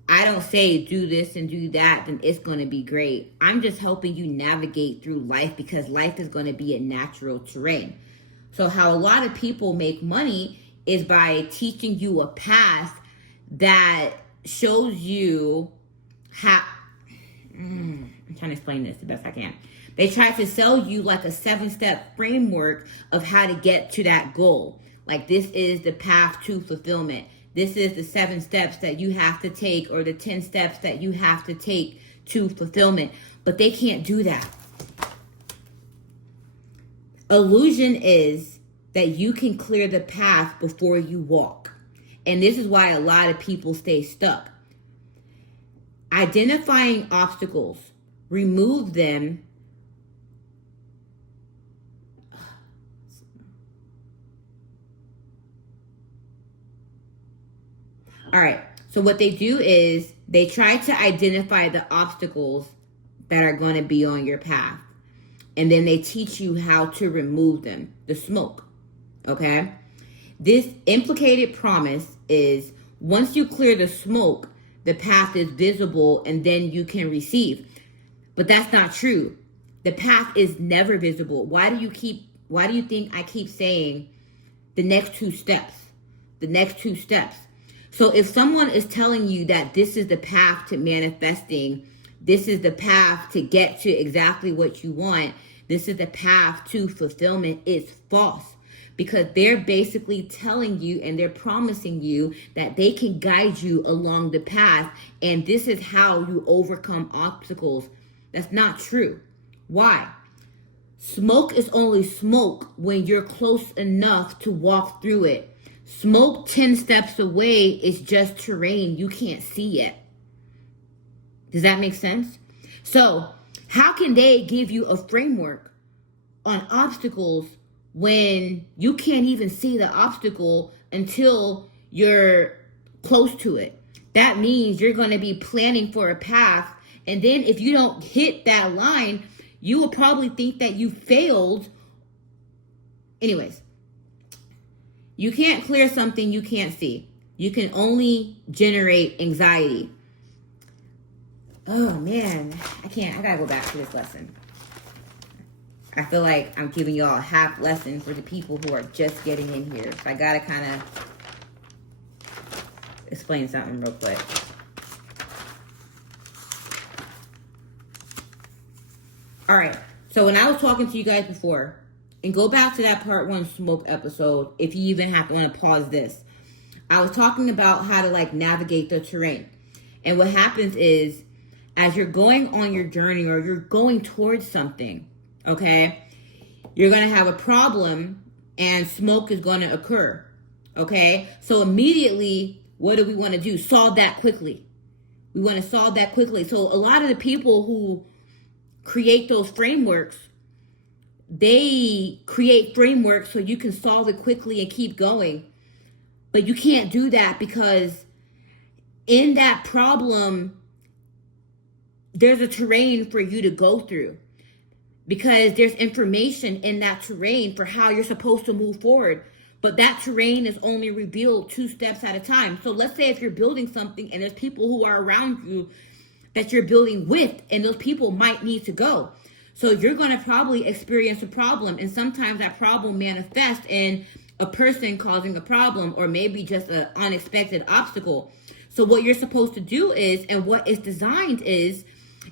I don't say do this and do that, then it's going to be great. I'm just helping you navigate through life, because life is going to be a natural terrain. So how a lot of people make money is by teaching you a path that shows you how... I'm trying to explain this the best I can. They try to sell you like a 7-step framework of how to get to that goal. Like, this is the path to fulfillment. This is the 7 steps that you have to take, or the 10 steps that you have to take to fulfillment. But they can't do that. Illusion is that you can clear the path before you walk. And this is why a lot of people stay stuck. Identifying obstacles remove them. All right. So what they do is they try to identify the obstacles that are going to be on your path. And then they teach you how to remove them, the smoke. Okay? This implicated promise is once you clear the smoke, the path is visible and then you can receive. But that's not true. The path is never visible. Why do you think I keep saying the next 2 steps? The next 2 steps. So if someone is telling you that this is the path to manifesting, this is the path to get to exactly what you want, this is the path to fulfillment, it's false. Because they're basically telling you and they're promising you that they can guide you along the path. And this is how you overcome obstacles. That's not true. Why? Smoke is only smoke when you're close enough to walk through it. Smoke 10 steps away is just terrain you can't see yet. Does that make sense? So how can they give you a framework on obstacles when you can't even see the obstacle until you're close to it? That means you're going to be planning for a path. And then if you don't hit that line, you will probably think that you failed. Anyways, you can't clear something you can't see. You can only generate anxiety. Oh man, I gotta go back to this lesson. I feel like I'm giving y'all a half lesson for the people who are just getting in here. So I gotta kind of explain something real quick. All right, so when I was talking to you guys before, and go back to that part 1 smoke episode, if you even want to pause this, I was talking about how to like navigate the terrain. And what happens is, as you're going on your journey or you're going towards something, okay, you're going to have a problem and smoke is going to occur, okay? So immediately, what do we want to do? Solve that quickly. We want to solve that quickly. So a lot of the people who create those frameworks, they create frameworks so you can solve it quickly and keep going. But you can't do that because in that problem, there's a terrain for you to go through. Because there's information in that terrain for how you're supposed to move forward. But that terrain is only revealed 2 steps at a time. So let's say if you're building something and there's people who are around you that you're building with, and those people might need to go. So you're going to probably experience a problem. And sometimes that problem manifests in a person causing a problem or maybe just an unexpected obstacle. So what you're supposed to do is, and what it's designed is,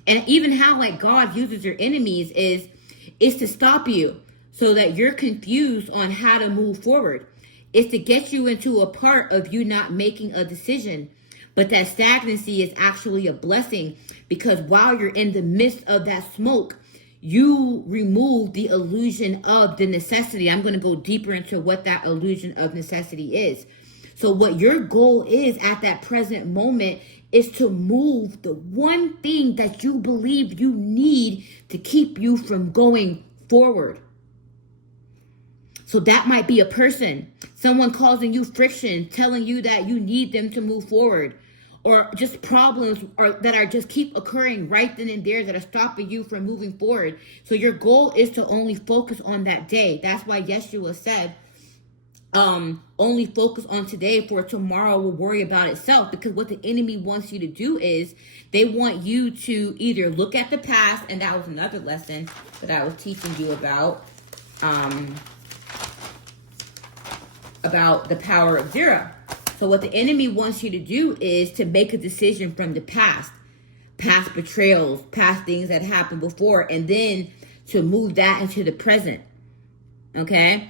and even how like God uses your enemies is to stop you so that you're confused on how to move forward. It's to get you into a part of you not making a decision. But that stagnancy is actually a blessing because while you're in the midst of that smoke, you remove the illusion of the necessity. I'm going to go deeper into what that illusion of necessity is. So what your goal is at that present moment is to move the one thing that you believe you need to keep you from going forward. So that might be a person, someone causing you friction, telling you that you need them to move forward. Or just problems that are just keep occurring right then and there that are stopping you from moving forward. So your goal is to only focus on that day. That's why Yeshua said, only focus on today, for tomorrow will worry about itself. Because what the enemy wants you to do is they want you to either look at the past, and that was another lesson that I was teaching you about the power of zero. So what the enemy wants you to do is to make a decision from the past betrayals, past things that happened before, and then to move that into the present. Okay?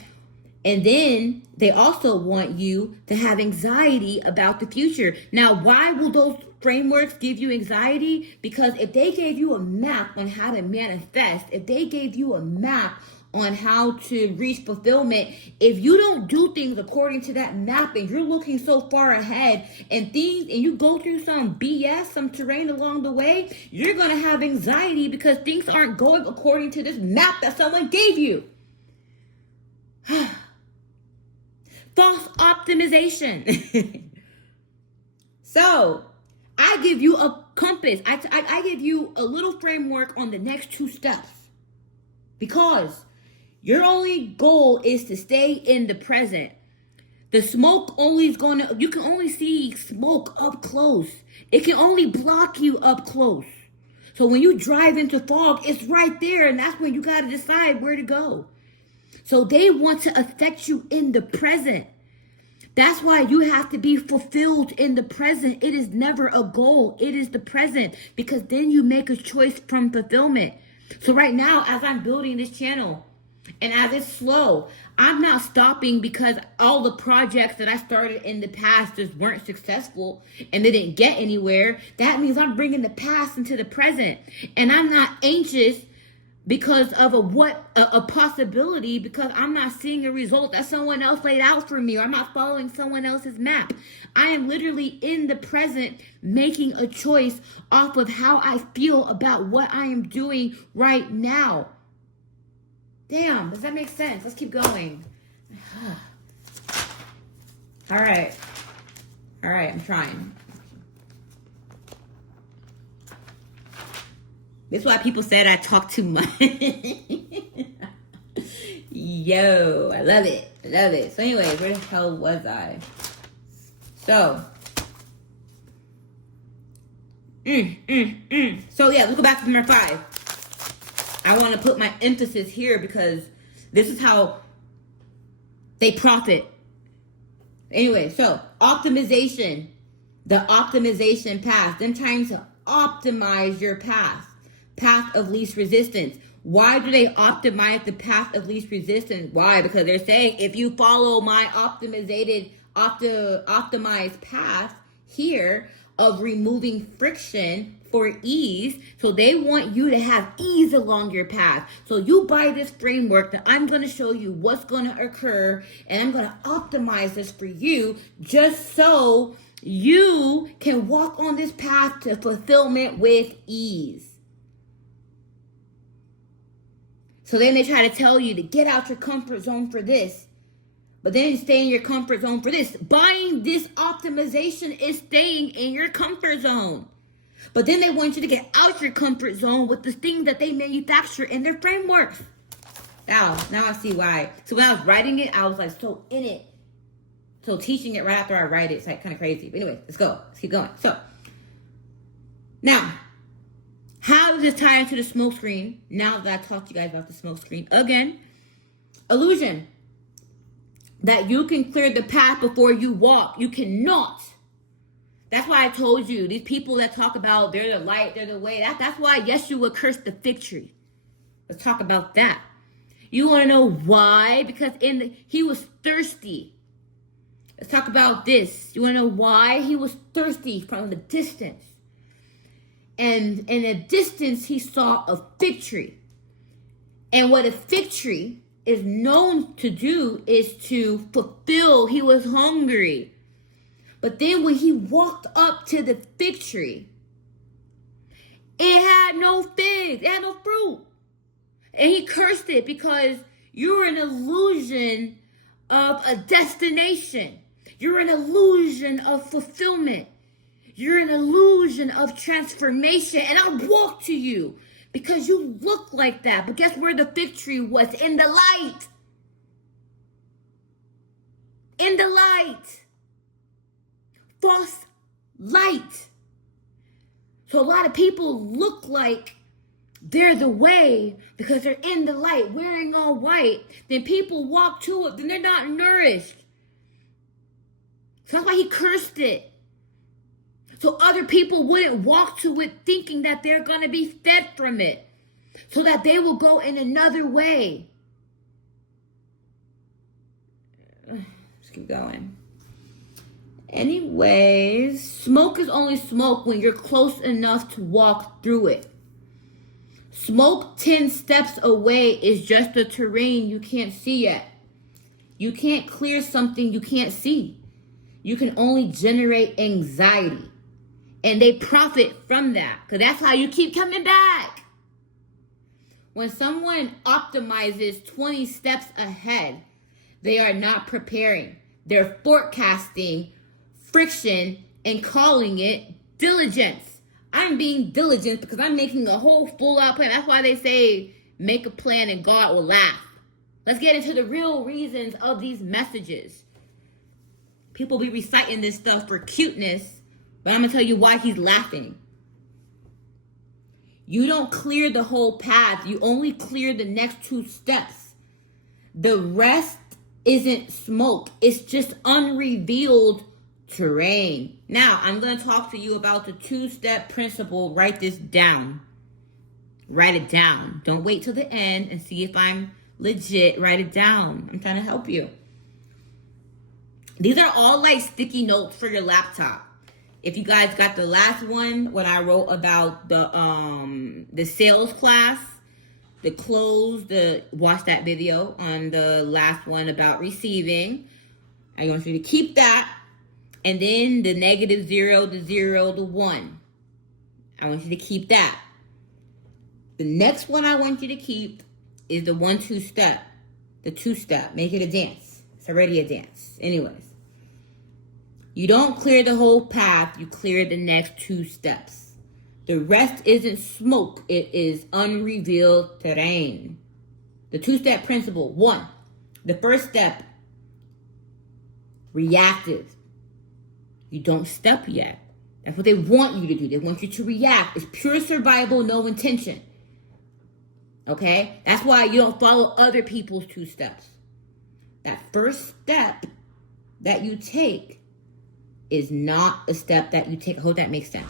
And then they also want you to have anxiety about the future. Now, why will those frameworks give you anxiety? Because if they gave you a map on how to manifest, if they gave you a map on how to reach fulfillment, if you don't do things according to that map and you're looking so far ahead and you go through some BS, some terrain along the way, you're going to have anxiety because things aren't going according to this map that someone gave you. False optimization. So, I give you a compass. I give you a little framework on the next 2 steps. Because your only goal is to stay in the present. The smoke you can only see smoke up close. It can only block you up close. So when you drive into fog, it's right there, and that's when you got to decide where to go. So they want to affect you in the present. That's why you have to be fulfilled in the present. It is never a goal. It is the present, because then you make a choice from fulfillment. So right now, as I'm building this channel, and as it's slow, I'm not stopping because all the projects that I started in the past just weren't successful and they didn't get anywhere. That means I'm bringing the past into the present. And I'm not anxious because of a possibility, because I'm not seeing a result that someone else laid out for me, or I'm not following someone else's map. I am literally in the present making a choice off of how I feel about what I am doing right now. Damn, does that make sense? Let's keep going. All right, I'm trying. This is why people said I talk too much. Yo, I love it. So anyways, where the hell was I? So, So yeah, let's go back to number 5. I want to put my emphasis here because this is how they profit. Anyway, so optimization, the optimization path, them trying to optimize your path of least resistance. Why do they optimize the path of least resistance? Why? Because they're saying if you follow my optimized path here of removing friction for ease, so they want you to have ease along your path. So you buy this framework that I'm going to show you what's going to occur, and I'm going to optimize this for you just so you can walk on this path to fulfillment with ease. So then they try to tell you to get out your comfort zone for this, but then stay in your comfort zone for this. Buying this optimization is staying in your comfort zone. But then they want you to get out your comfort zone with the things that they manufacture in their frameworks. Now I see why. So when I was writing it, I was like so in it. So teaching it right after I write it, it's like kind of crazy. But anyway, let's go. Let's keep going. So now, how does this tie into the smoke screen? Now that I talked to you guys about the smoke screen. Again, illusion. That you can clear the path before you walk. You cannot. That's why I told you, these people that talk about they're the light, they're the way. That's why Yeshua cursed the fig tree. Let's talk about that. You want to know why? Because he was thirsty. Let's talk about this. You want to know why? He was thirsty from the distance. And in the distance, he saw a fig tree. And what a fig tree is known to do is to fulfill. He was hungry. But then when he walked up to the fig tree, it had no figs. It had no fruit. And he cursed it because you're an illusion of a destination. You're an illusion of fulfillment. You're an illusion of transformation. And I walk to you because you look like that. But guess where the fig tree was? In the light. In the light. False light. So a lot of people look like they're the way because they're in the light, wearing all white. Then people walk to it, then they're not nourished. So that's why he cursed it. So other people wouldn't walk to it thinking that they're going to be fed from it. So that they will go in another way. Let's keep going. Anyways, smoke is only smoke when you're close enough to walk through it. Smoke 10 steps away is just the terrain you can't see yet. You can't clear something you can't see. You can only generate anxiety. And they profit from that, because that's how you keep coming back. When someone optimizes 20 steps ahead, they are not preparing. They're forecasting friction and calling it diligence. I'm being diligent because I'm making a whole full out plan. That's why they say make a plan and God will laugh. Let's get into the real reasons of these messages. People be reciting this stuff for cuteness, but I'm going to tell you why he's laughing. You don't clear the whole path. You only clear the next 2 steps. The rest isn't smoke. It's just unrevealed terrain. Now, I'm going to talk to you about the 2-step principle. Write this down. Write it down. Don't wait till the end and see if I'm legit. Write it down. I'm trying to help you. These are all like sticky notes for your laptop. If you guys got the last one, when I wrote about the sales class, the close, watch that video on the last one about receiving. I want you to keep that. And then the -0, the 0, the 1. I want you to keep that. The next one I want you to keep is the 1-2 step. The 2-step. Make it a dance. It's already a dance. Anyways. You don't clear the whole path. You clear the next 2 steps. The rest isn't smoke. It is unrevealed terrain. The 2-step principle. 1. The first step. Reactive. You don't step yet. That's what they want you to do. They want you to react. It's pure survival, no intention. Okay? That's why you don't follow other people's 2 steps. That first step that you take is not a step that you take. I hope that makes sense.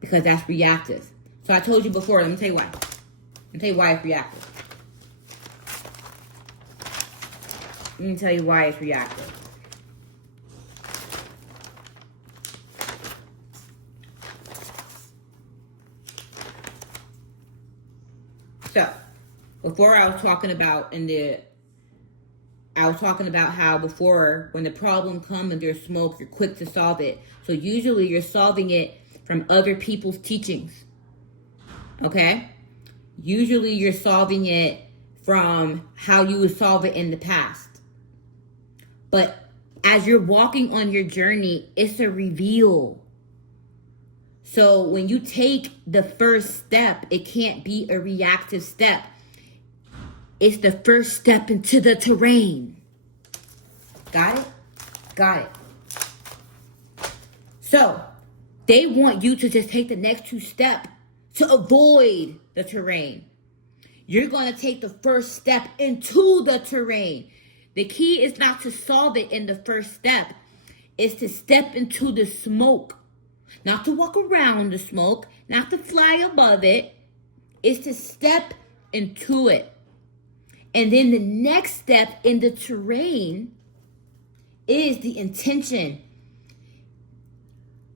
Because that's reactive. So I told you before, let me tell you why. Let me tell you why it's reactive. Let me tell you why it's reactive. So, before I was talking about how before when the problem comes and there's smoke, you're quick to solve it. So usually you're solving it from other people's teachings. Okay? Usually you're solving it from how you would solve it in the past. But as you're walking on your journey, it's a reveal. So when you take the first step, it can't be a reactive step. It's the first step into the terrain. Got it? Got it. So they want you to just take the next 2 steps to avoid the terrain. You're going to take the first step into the terrain. The key is not to solve it in the first step. It's to step into the smoke. Not to walk around the smoke, not to fly above it. It's to step into it. And then the next step in the terrain is the intention.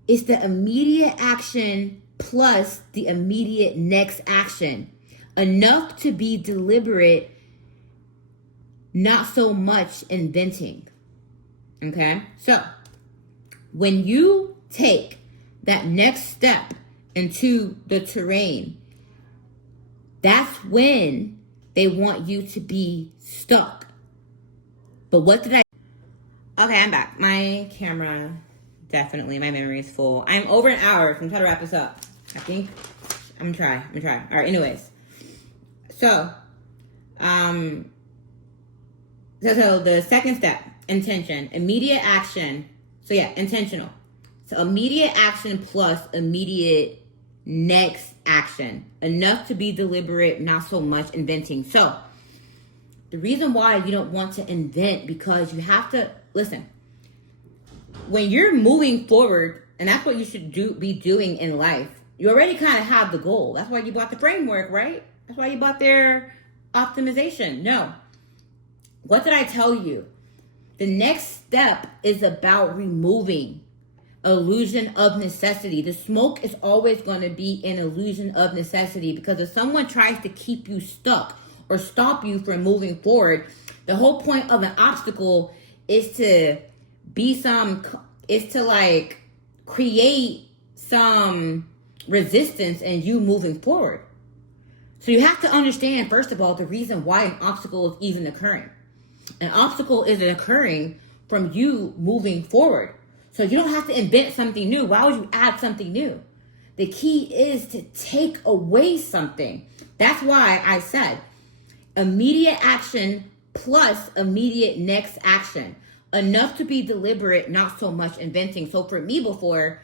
It's the immediate action plus the immediate next action. Enough to be deliberate, not so much inventing. Okay? So, when you take that next step into the terrain, that's when they want you to be stuck. But what did I... Okay, I'm back. My camera, definitely, my memory is full. I'm over an hour, so I'm trying to wrap this up. I think. I'm gonna try. All right, anyways. So the second step, intention, immediate action. So yeah, intentional. So immediate action plus immediate next action. Enough to be deliberate, not so much inventing. So the reason why you don't want to invent, because you have to, listen, when you're moving forward, and that's what you should be doing in life, you already kind of have the goal. That's why you bought the framework, right? That's why you bought their optimization. No. What did I tell you? The next step is about removing illusion of necessity. The smoke is always going to be an illusion of necessity, because if someone tries to keep you stuck or stop you from moving forward, the whole point of an obstacle is to like create some resistance in you moving forward. So you have to understand, first of all, the reason why an obstacle is even occurring. An obstacle is occurring from you moving forward. So you don't have to invent something new. Why would you add something new? The key is to take away something. That's why I said immediate action plus immediate next action. Enough to be deliberate, not so much inventing. So for me before,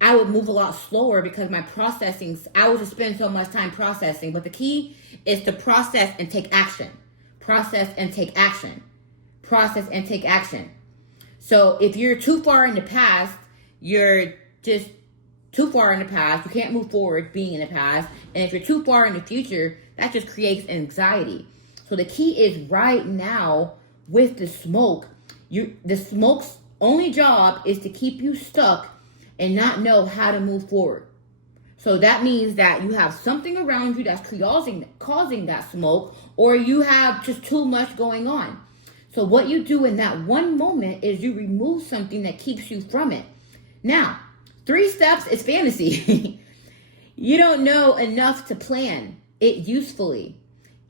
I would move a lot slower because my processing, I would just spend so much time processing. But the key is to process and take action. Process and take action. Process and take action. So if you're too far in the past, you're just too far in the past. You can't move forward being in the past. And if you're too far in the future, that just creates anxiety. So the key is right now with the smoke. The smoke's only job is to keep you stuck and not know how to move forward. So that means that you have something around you that's causing that smoke, or you have just too much going on. So what you do in that one moment is you remove something that keeps you from it. Now, 3 steps is fantasy. You don't know enough to plan it usefully.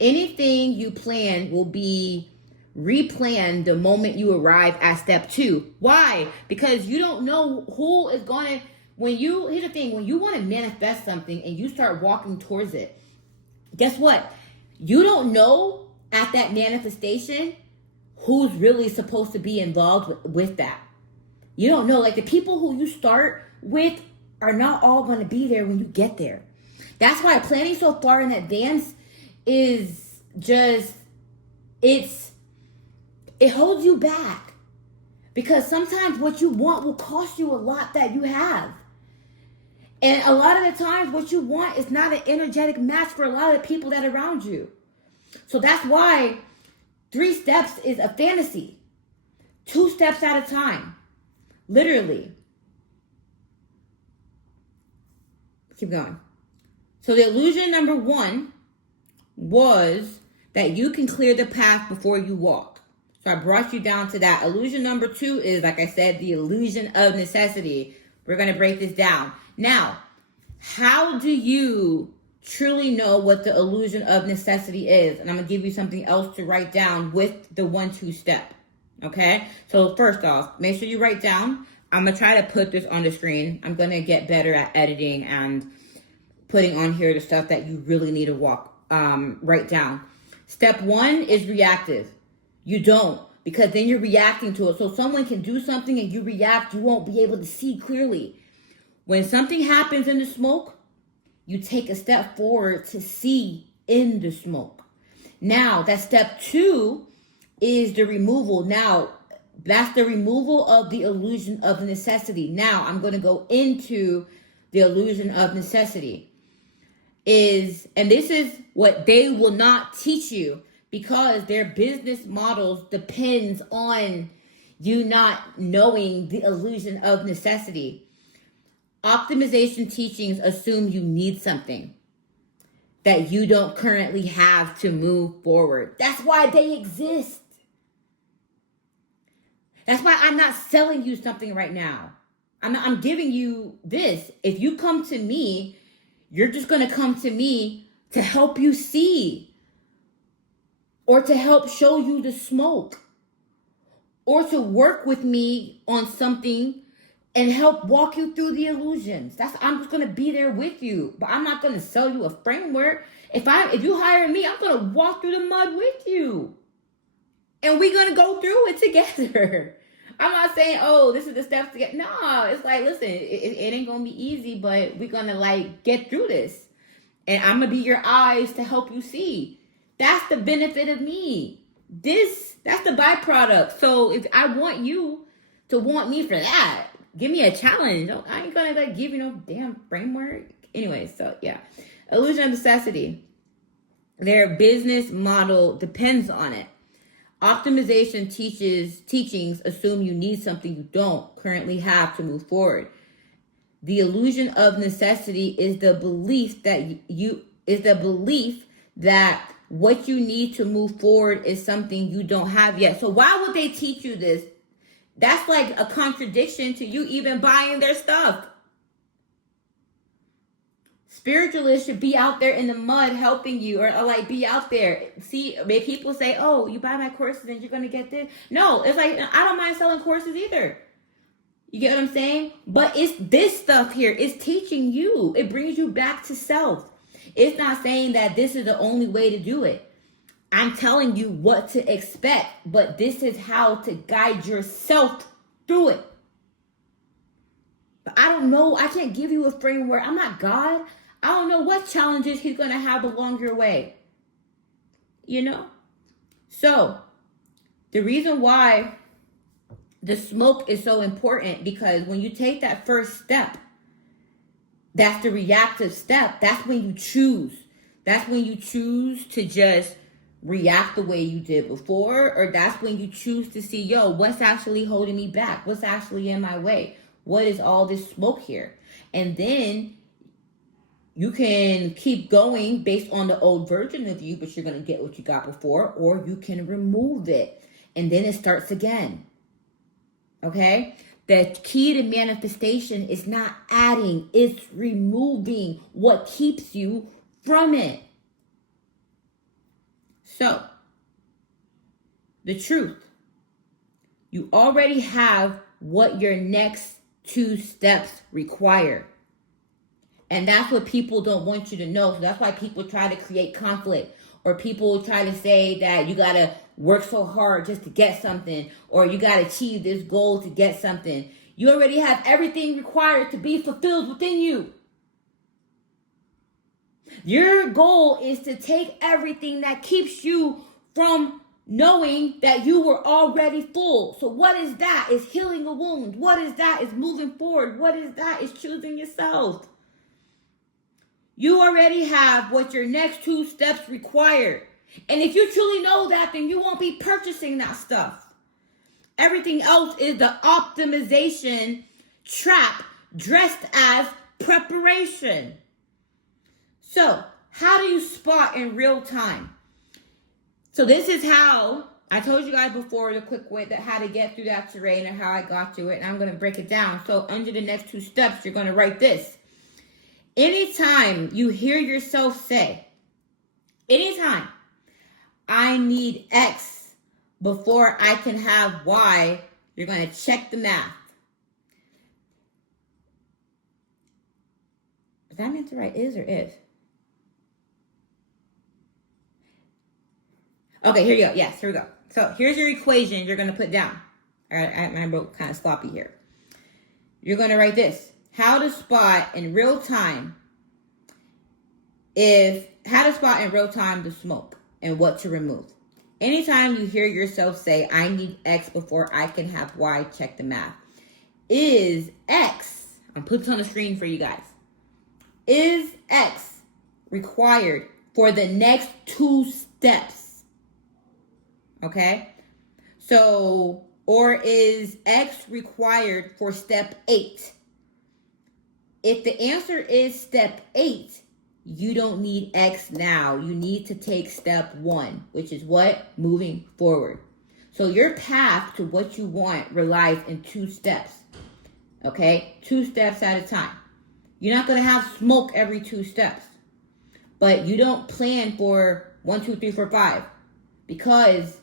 Anything you plan will be replanned the moment you arrive at step 2. Why? Because you don't know who is going to, here's the thing, when you want to manifest something and you start walking towards it, guess what? You don't know at that manifestation who's really supposed to be involved with that. You don't know. Like, the people who you start with are not all going to be there when you get there. That's why planning so far in advance is just, it holds you back. Because sometimes what you want will cost you a lot that you have. And a lot of the times what you want is not an energetic match for a lot of the people that are around you. So that's why 3 steps is a fantasy. 2 steps at a time. Literally. Keep going. So the illusion number 1 was that you can clear the path before you walk. So I brought you down to that. Illusion number 2 is, like I said, the illusion of necessity. We're going to break this down. Now, how do you truly know what the illusion of necessity is? And I'm going to give you something else to write down with the 1-2 step. Okay? So first off, make sure you write down. I'm going to try to put this on the screen. I'm going to get better at editing and putting on here the stuff that you really need to write down. Step 1 is reactive. You don't, because then you're reacting to it. So someone can do something and you react, you won't be able to see clearly. When something happens in the smoke, you take a step forward to see in the smoke. Now, that step 2 is the removal. Now, that's the removal of the illusion of necessity. Now, I'm going to go into the illusion of necessity. And this is what they will not teach you, because their business models depends on you not knowing the illusion of necessity. Optimization teachings assume you need something that you don't currently have to move forward. That's why they exist. That's why I'm not selling you something right now. I'm giving you this. If you come to me, you're just going to come to me to help you see, or to help show you the smoke, or to work with me on something and help walk you through the illusions. I'm just going to be there with you, but I'm not going to sell you a framework. If you hire me, I'm going to walk through the mud with you, and we're going to go through it together. I'm not saying, oh, this is the steps to get. No, it's like, listen, it ain't going to be easy, but we're going to like get through this, and I'm going to be your eyes to help you see. That's the benefit of me. That's the byproduct. So if I want you to want me for that, give me a challenge. I ain't gonna like give you no damn framework. Anyway, so yeah. Illusion of necessity. Their business model depends on it. Optimization teachings assume you need something you don't currently have to move forward. The illusion of necessity is the belief that what you need to move forward is something you don't have yet. So why would they teach you this? That's like a contradiction to you even buying their stuff. Spiritualists should be out there in the mud helping you, or like be out there. See, people say, oh, you buy my courses and you're going to get this. No, it's like, I don't mind selling courses either. You get what I'm saying? But it's this stuff here. It's teaching you. It brings you back to self. It's not saying that this is the only way to do it. I'm telling you what to expect, but this is how to guide yourself through it. But I don't know. I can't give you a framework. I'm not God. I don't know what challenges he's going to have along your way. You know? So, the reason why the smoke is so important, because when you take that first step, that's the reactive step. That's when you choose. That's when you choose to just react the way you did before, or that's when you choose to see, yo, what's actually holding me back? What's actually in my way? What is all this smoke here? And then you can keep going based on the old version of you, but you're going to get what you got before, or you can remove it and then it starts again. Okay? The key to manifestation is not adding, it's removing what keeps you from it. So, the truth. You already have what your next 2 steps require. And that's what people don't want you to know. So that's why people try to create conflict, or people try to say that you got to work so hard just to get something, or you got to achieve this goal to get something. You already have everything required to be fulfilled within you. Your goal is to take everything that keeps you from knowing that you were already full. So what is that? It's healing a wound. What is that? It's moving forward. What is that? It's choosing yourself. You already have what your next 2 steps require. And if you truly know that, then you won't be purchasing that stuff. Everything else is the optimization trap dressed as preparation. So, how do you spot in real time? So this is how, I told you guys before the quick way that how to get through that terrain and how I got to it. And I'm going to break it down. So under the next 2 steps, you're going to write this. Anytime you hear yourself say, anytime I need X before I can have Y, you're going to check the math. Is that meant to write is or if? Okay, here you go. Yes, here we go. So here's your equation you're going to put down. All right, I wrote kind of sloppy here. You're going to write this. How to spot in real time the smoke and what to remove. Anytime you hear yourself say, I need X before I can have Y, check the math. Is X, I'm putting it on the screen for you guys. Is X required for the next 2 steps? Okay? So, or is X required for step 8? If the answer is step 8, you don't need X now. You need to take step 1, which is what? Moving forward. So your path to what you want relies in 2 steps. Okay? 2 steps at a time. You're not going to have smoke every 2 steps. But you don't plan for 1, 2, 3, 4, 5. Because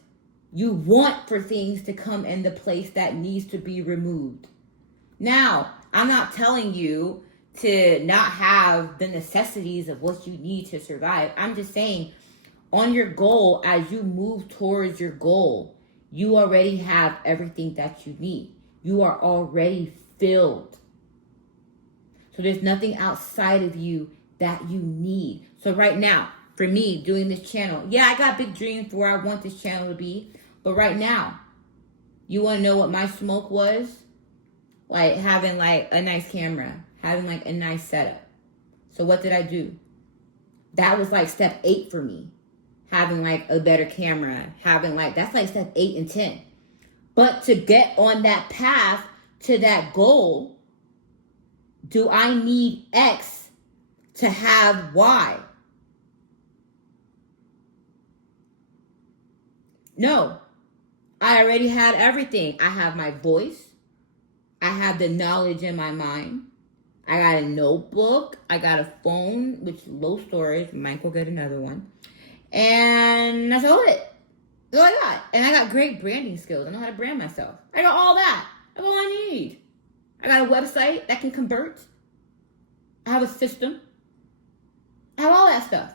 you want for things to come in the place that needs to be removed. Now, I'm not telling you to not have the necessities of what you need to survive. I'm just saying, on your goal, as you move towards your goal, you already have everything that you need. You are already filled. So there's nothing outside of you that you need. So right now, for me, doing this channel, yeah, I got big dreams for where I want this channel to be. But right now, you want to know what my smoke was? Like having like a nice camera, having like a nice setup. So what did I do? That was like step 8 for me. having like a better camera, having like, that's like step 8 and 10. But to get on that path to that goal, do I need X to have Y? No. I already had everything. I have my voice. I have the knowledge in my mind. I got a notebook. I got a phone, which is low storage. Mike will get another one. And that's all it. That's all I got. And I got great branding skills. I know how to brand myself. I got all that. That's all I need. I got a website that can convert. I have a system. I have all that stuff.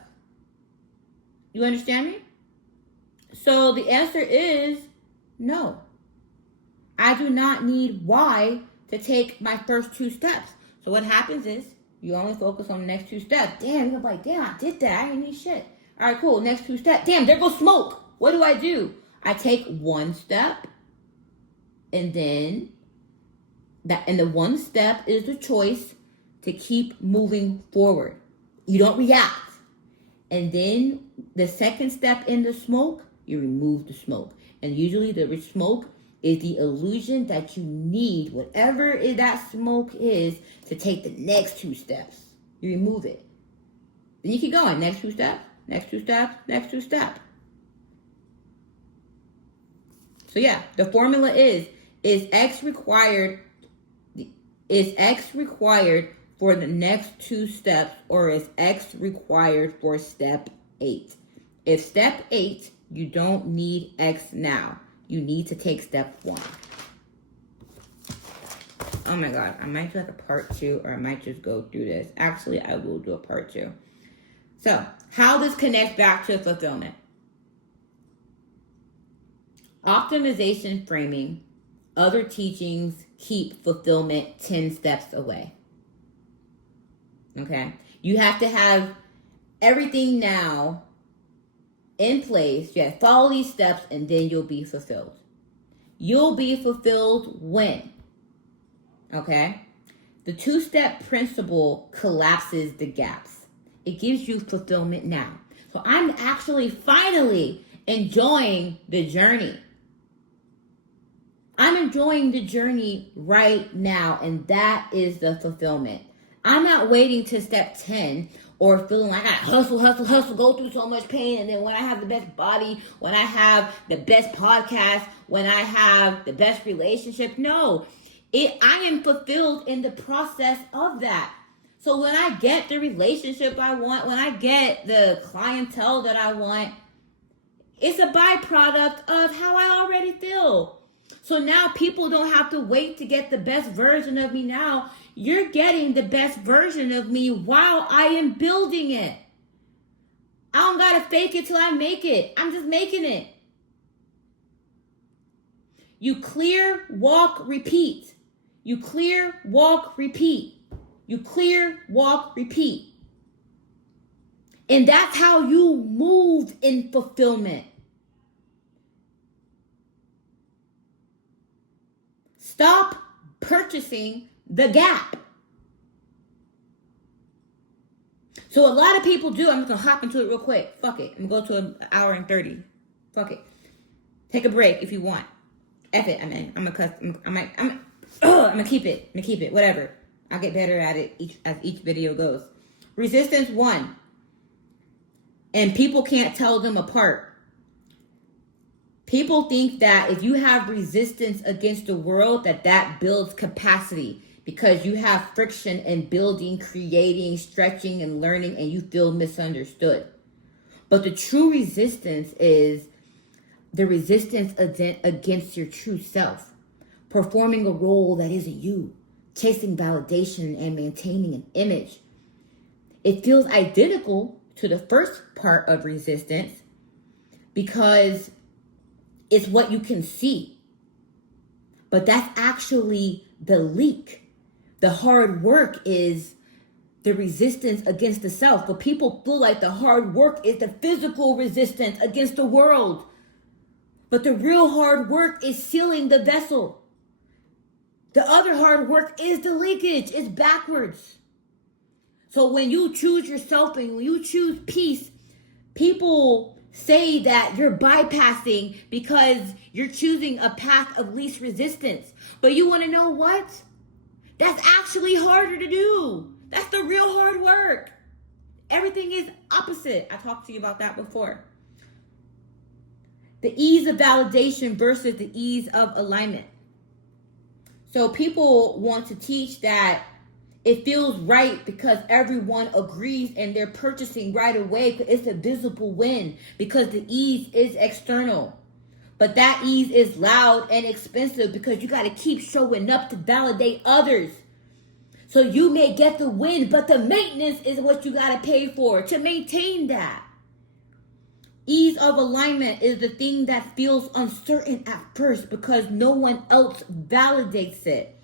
You understand me? So the answer is no. I do not need Y to take my first 2 steps. So what happens is you only focus on the next 2 steps. Damn, you're like, damn, I did that. I didn't need shit. All right, cool. Next 2 steps. Damn, there goes smoke. What do? I take 1 step, and then the 1 step is the choice to keep moving forward. You don't react. And then the second step in the smoke, you remove the smoke. And usually the smoke is the illusion that you need, whatever that smoke is, to take the next 2 steps. You remove it. Then you keep going. Next 2 steps, next 2 steps, next 2 steps. So yeah, the formula is X required for the next 2 steps, or is X required for step 8? If step 8, you don't need X now. You need to take step 1. Oh my God, I might do like a part 2, or I might just go through this. Actually, I will do a part 2. So, how this connects back to fulfillment. Optimization framing, other teachings keep fulfillment 10 steps away. Okay? You have to have everything now in place. You have to follow these steps, and then you'll be fulfilled. You'll be fulfilled when? Okay? The 2-step principle collapses the gaps. It gives you fulfillment now. So I'm actually finally enjoying the journey. I'm enjoying the journey right now, and that is the fulfillment. I'm not waiting to step 10 or feeling like I hustle, go through so much pain, and then when I have the best body, when I have the best podcast, when I have the best relationship. No, I am fulfilled in the process of that. So when I get the relationship I want, when I get the clientele that I want, it's a byproduct of how I already feel. So now people don't have to wait to get the best version of me now. You're getting the best version of me while I am building it. I don't gotta fake it till I make it. I'm just making it. You clear, walk, repeat. You clear, walk, repeat. You clear, walk, repeat. And that's how you move in fulfillment. Stop purchasing the gap. So a lot of people do. I'm just going to hop into it real quick. Fuck it. I'm going to go to an hour and 30. Fuck it. Take a break if you want. F it. I'm going to keep it. I'm going to keep it. Whatever. I'll get better at it as each video goes. Resistance 1. And people can't tell them apart. People think that if you have resistance against the world, that builds capacity because you have friction in building, creating, stretching, and learning, and you feel misunderstood. But the true resistance is the resistance against your true self, performing a role that isn't you, chasing validation and maintaining an image. It feels identical to the first part of resistance because it's what you can see. But that's actually the leak. The hard work is the resistance against the self. But people feel like the hard work is the physical resistance against the world. But the real hard work is sealing the vessel. The other hard work is the leakage. It's backwards. So when you choose yourself and when you choose peace, people say that you're bypassing because you're choosing a path of least resistance. But you want to know what? That's actually harder to do. That's the real hard work. Everything is opposite. I talked to you about that before. The ease of validation versus the ease of alignment. So people want to teach that it feels right because everyone agrees and they're purchasing right away. It's a visible win because the ease is external. But that ease is loud and expensive because you got to keep showing up to validate others. So you may get the win, but the maintenance is what you got to pay for to maintain that. Ease of alignment is the thing that feels uncertain at first because no one else validates it.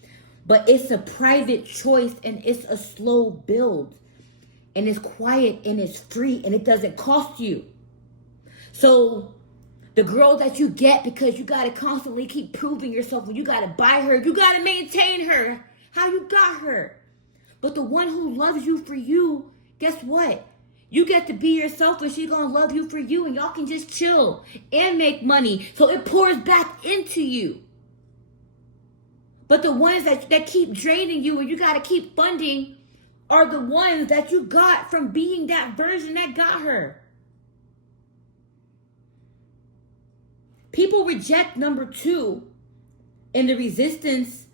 But it's a private choice and it's a slow build. And it's quiet and it's free and it doesn't cost you. So the girl that you get because you got to constantly keep proving yourself, when you got to buy her, you got to maintain her, how you got her. But the one who loves you for you, guess what? You get to be yourself and she's going to love you for you and y'all can just chill and make money. So it pours back into you. But the ones that keep draining you and you got to keep funding are the ones that you got from being that version that got her. People reject number 2 in the resistance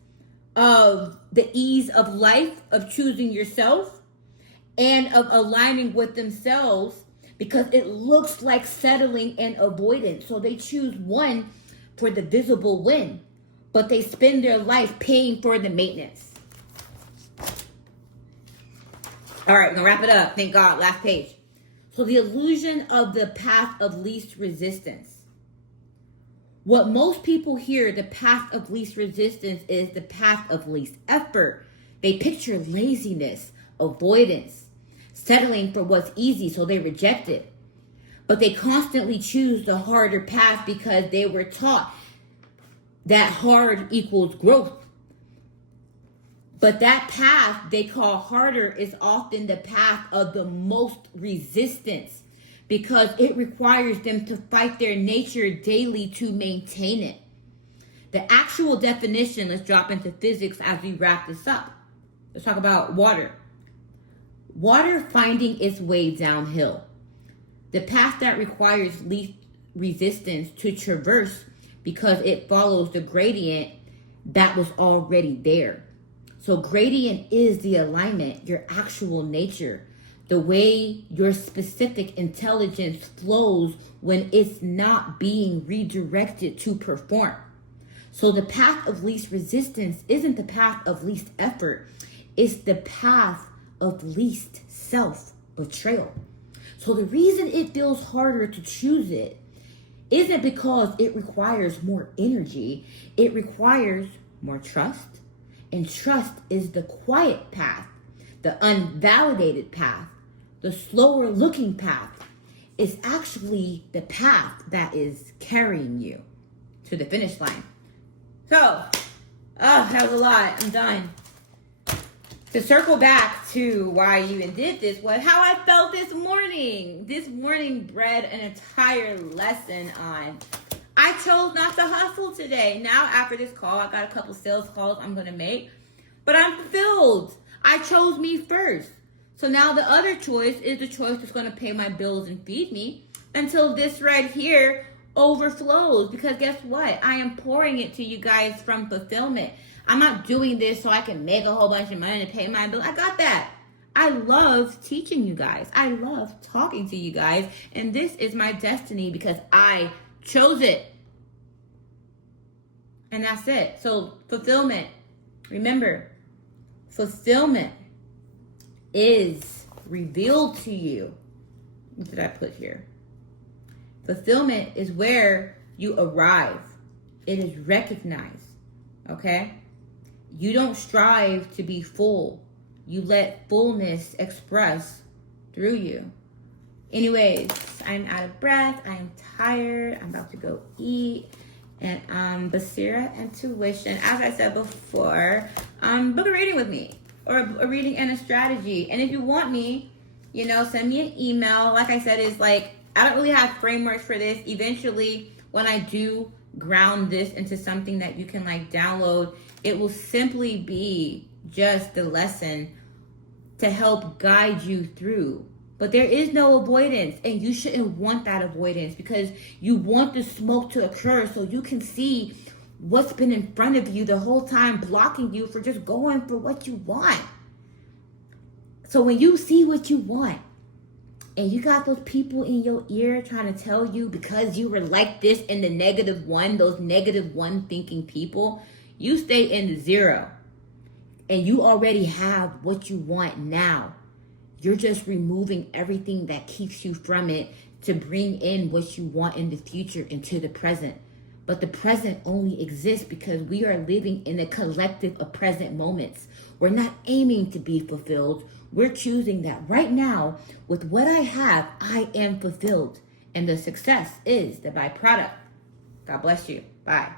of the ease of life, of choosing yourself, and of aligning with themselves because it looks like settling and avoidance. So they choose one for the visible win, but they spend their life paying for the maintenance. All right, I'm gonna wrap it up. Thank God, last page. So the illusion of the path of least resistance. What most people hear, the path of least resistance, is the path of least effort. They picture laziness, avoidance, settling for what's easy, so they reject it. But they constantly choose the harder path because they were taught that hard equals growth. But that path they call harder is often the path of the most resistance because it requires them to fight their nature daily to maintain it. The actual definition, let's drop into physics as we wrap this up. Let's talk about water. Water finding its way downhill. The path that requires least resistance to traverse because it follows the gradient that was already there. So gradient is the alignment, your actual nature, the way your specific intelligence flows when it's not being redirected to perform. So the path of least resistance isn't the path of least effort. It's the path of least self-betrayal. So the reason it feels harder to choose it isn't because it requires more energy. It requires more trust. And trust is the quiet path, the unvalidated path, the slower looking path. Is actually the path that is carrying you to the finish line. So, that was a lot. I'm done. To circle back to why I even did this was how I felt this morning. This morning bred an entire lesson on I chose not to hustle today. Now after this call, I got a couple sales calls I'm going to make. But I'm fulfilled. I chose me first. So now the other choice is the choice that's going to pay my bills and feed me until this right here overflows. Because guess what? I am pouring it to you guys from fulfillment. I'm not doing this so I can make a whole bunch of money to pay my bill. I got that. I love teaching you guys. I love talking to you guys. And this is my destiny because I chose it. And that's it. So fulfillment. Remember, fulfillment is revealed to you. What did I put here? Fulfillment is where you arrive. It is recognized. Okay? You don't strive to be full. You let fullness express through you. Anyways, I'm out of breath. I'm tired. I'm about to go eat. And BASIRA Intuition, as I said before, book a reading with me. Or a reading and a strategy. And if you want me, send me an email. Like I said, it's like I don't really have frameworks for this. Eventually, when I do ground this into something that you can like download, it will simply be just the lesson to help guide you through. But there is no avoidance, and you shouldn't want that avoidance, because you want the smoke to occur so you can see what's been in front of you the whole time, blocking you for just going for what you want. So when you see what you want, and you got those people in your ear trying to tell you because you were like this in the negative one, those negative one thinking people, you stay in the zero. And you already have what you want now. You're just removing everything that keeps you from it to bring in what you want in the future into the present. But the present only exists because we are living in a collective of present moments. We're not aiming to be fulfilled. We're choosing that right now, with what I have, I am fulfilled. And the success is the byproduct. God bless you. Bye.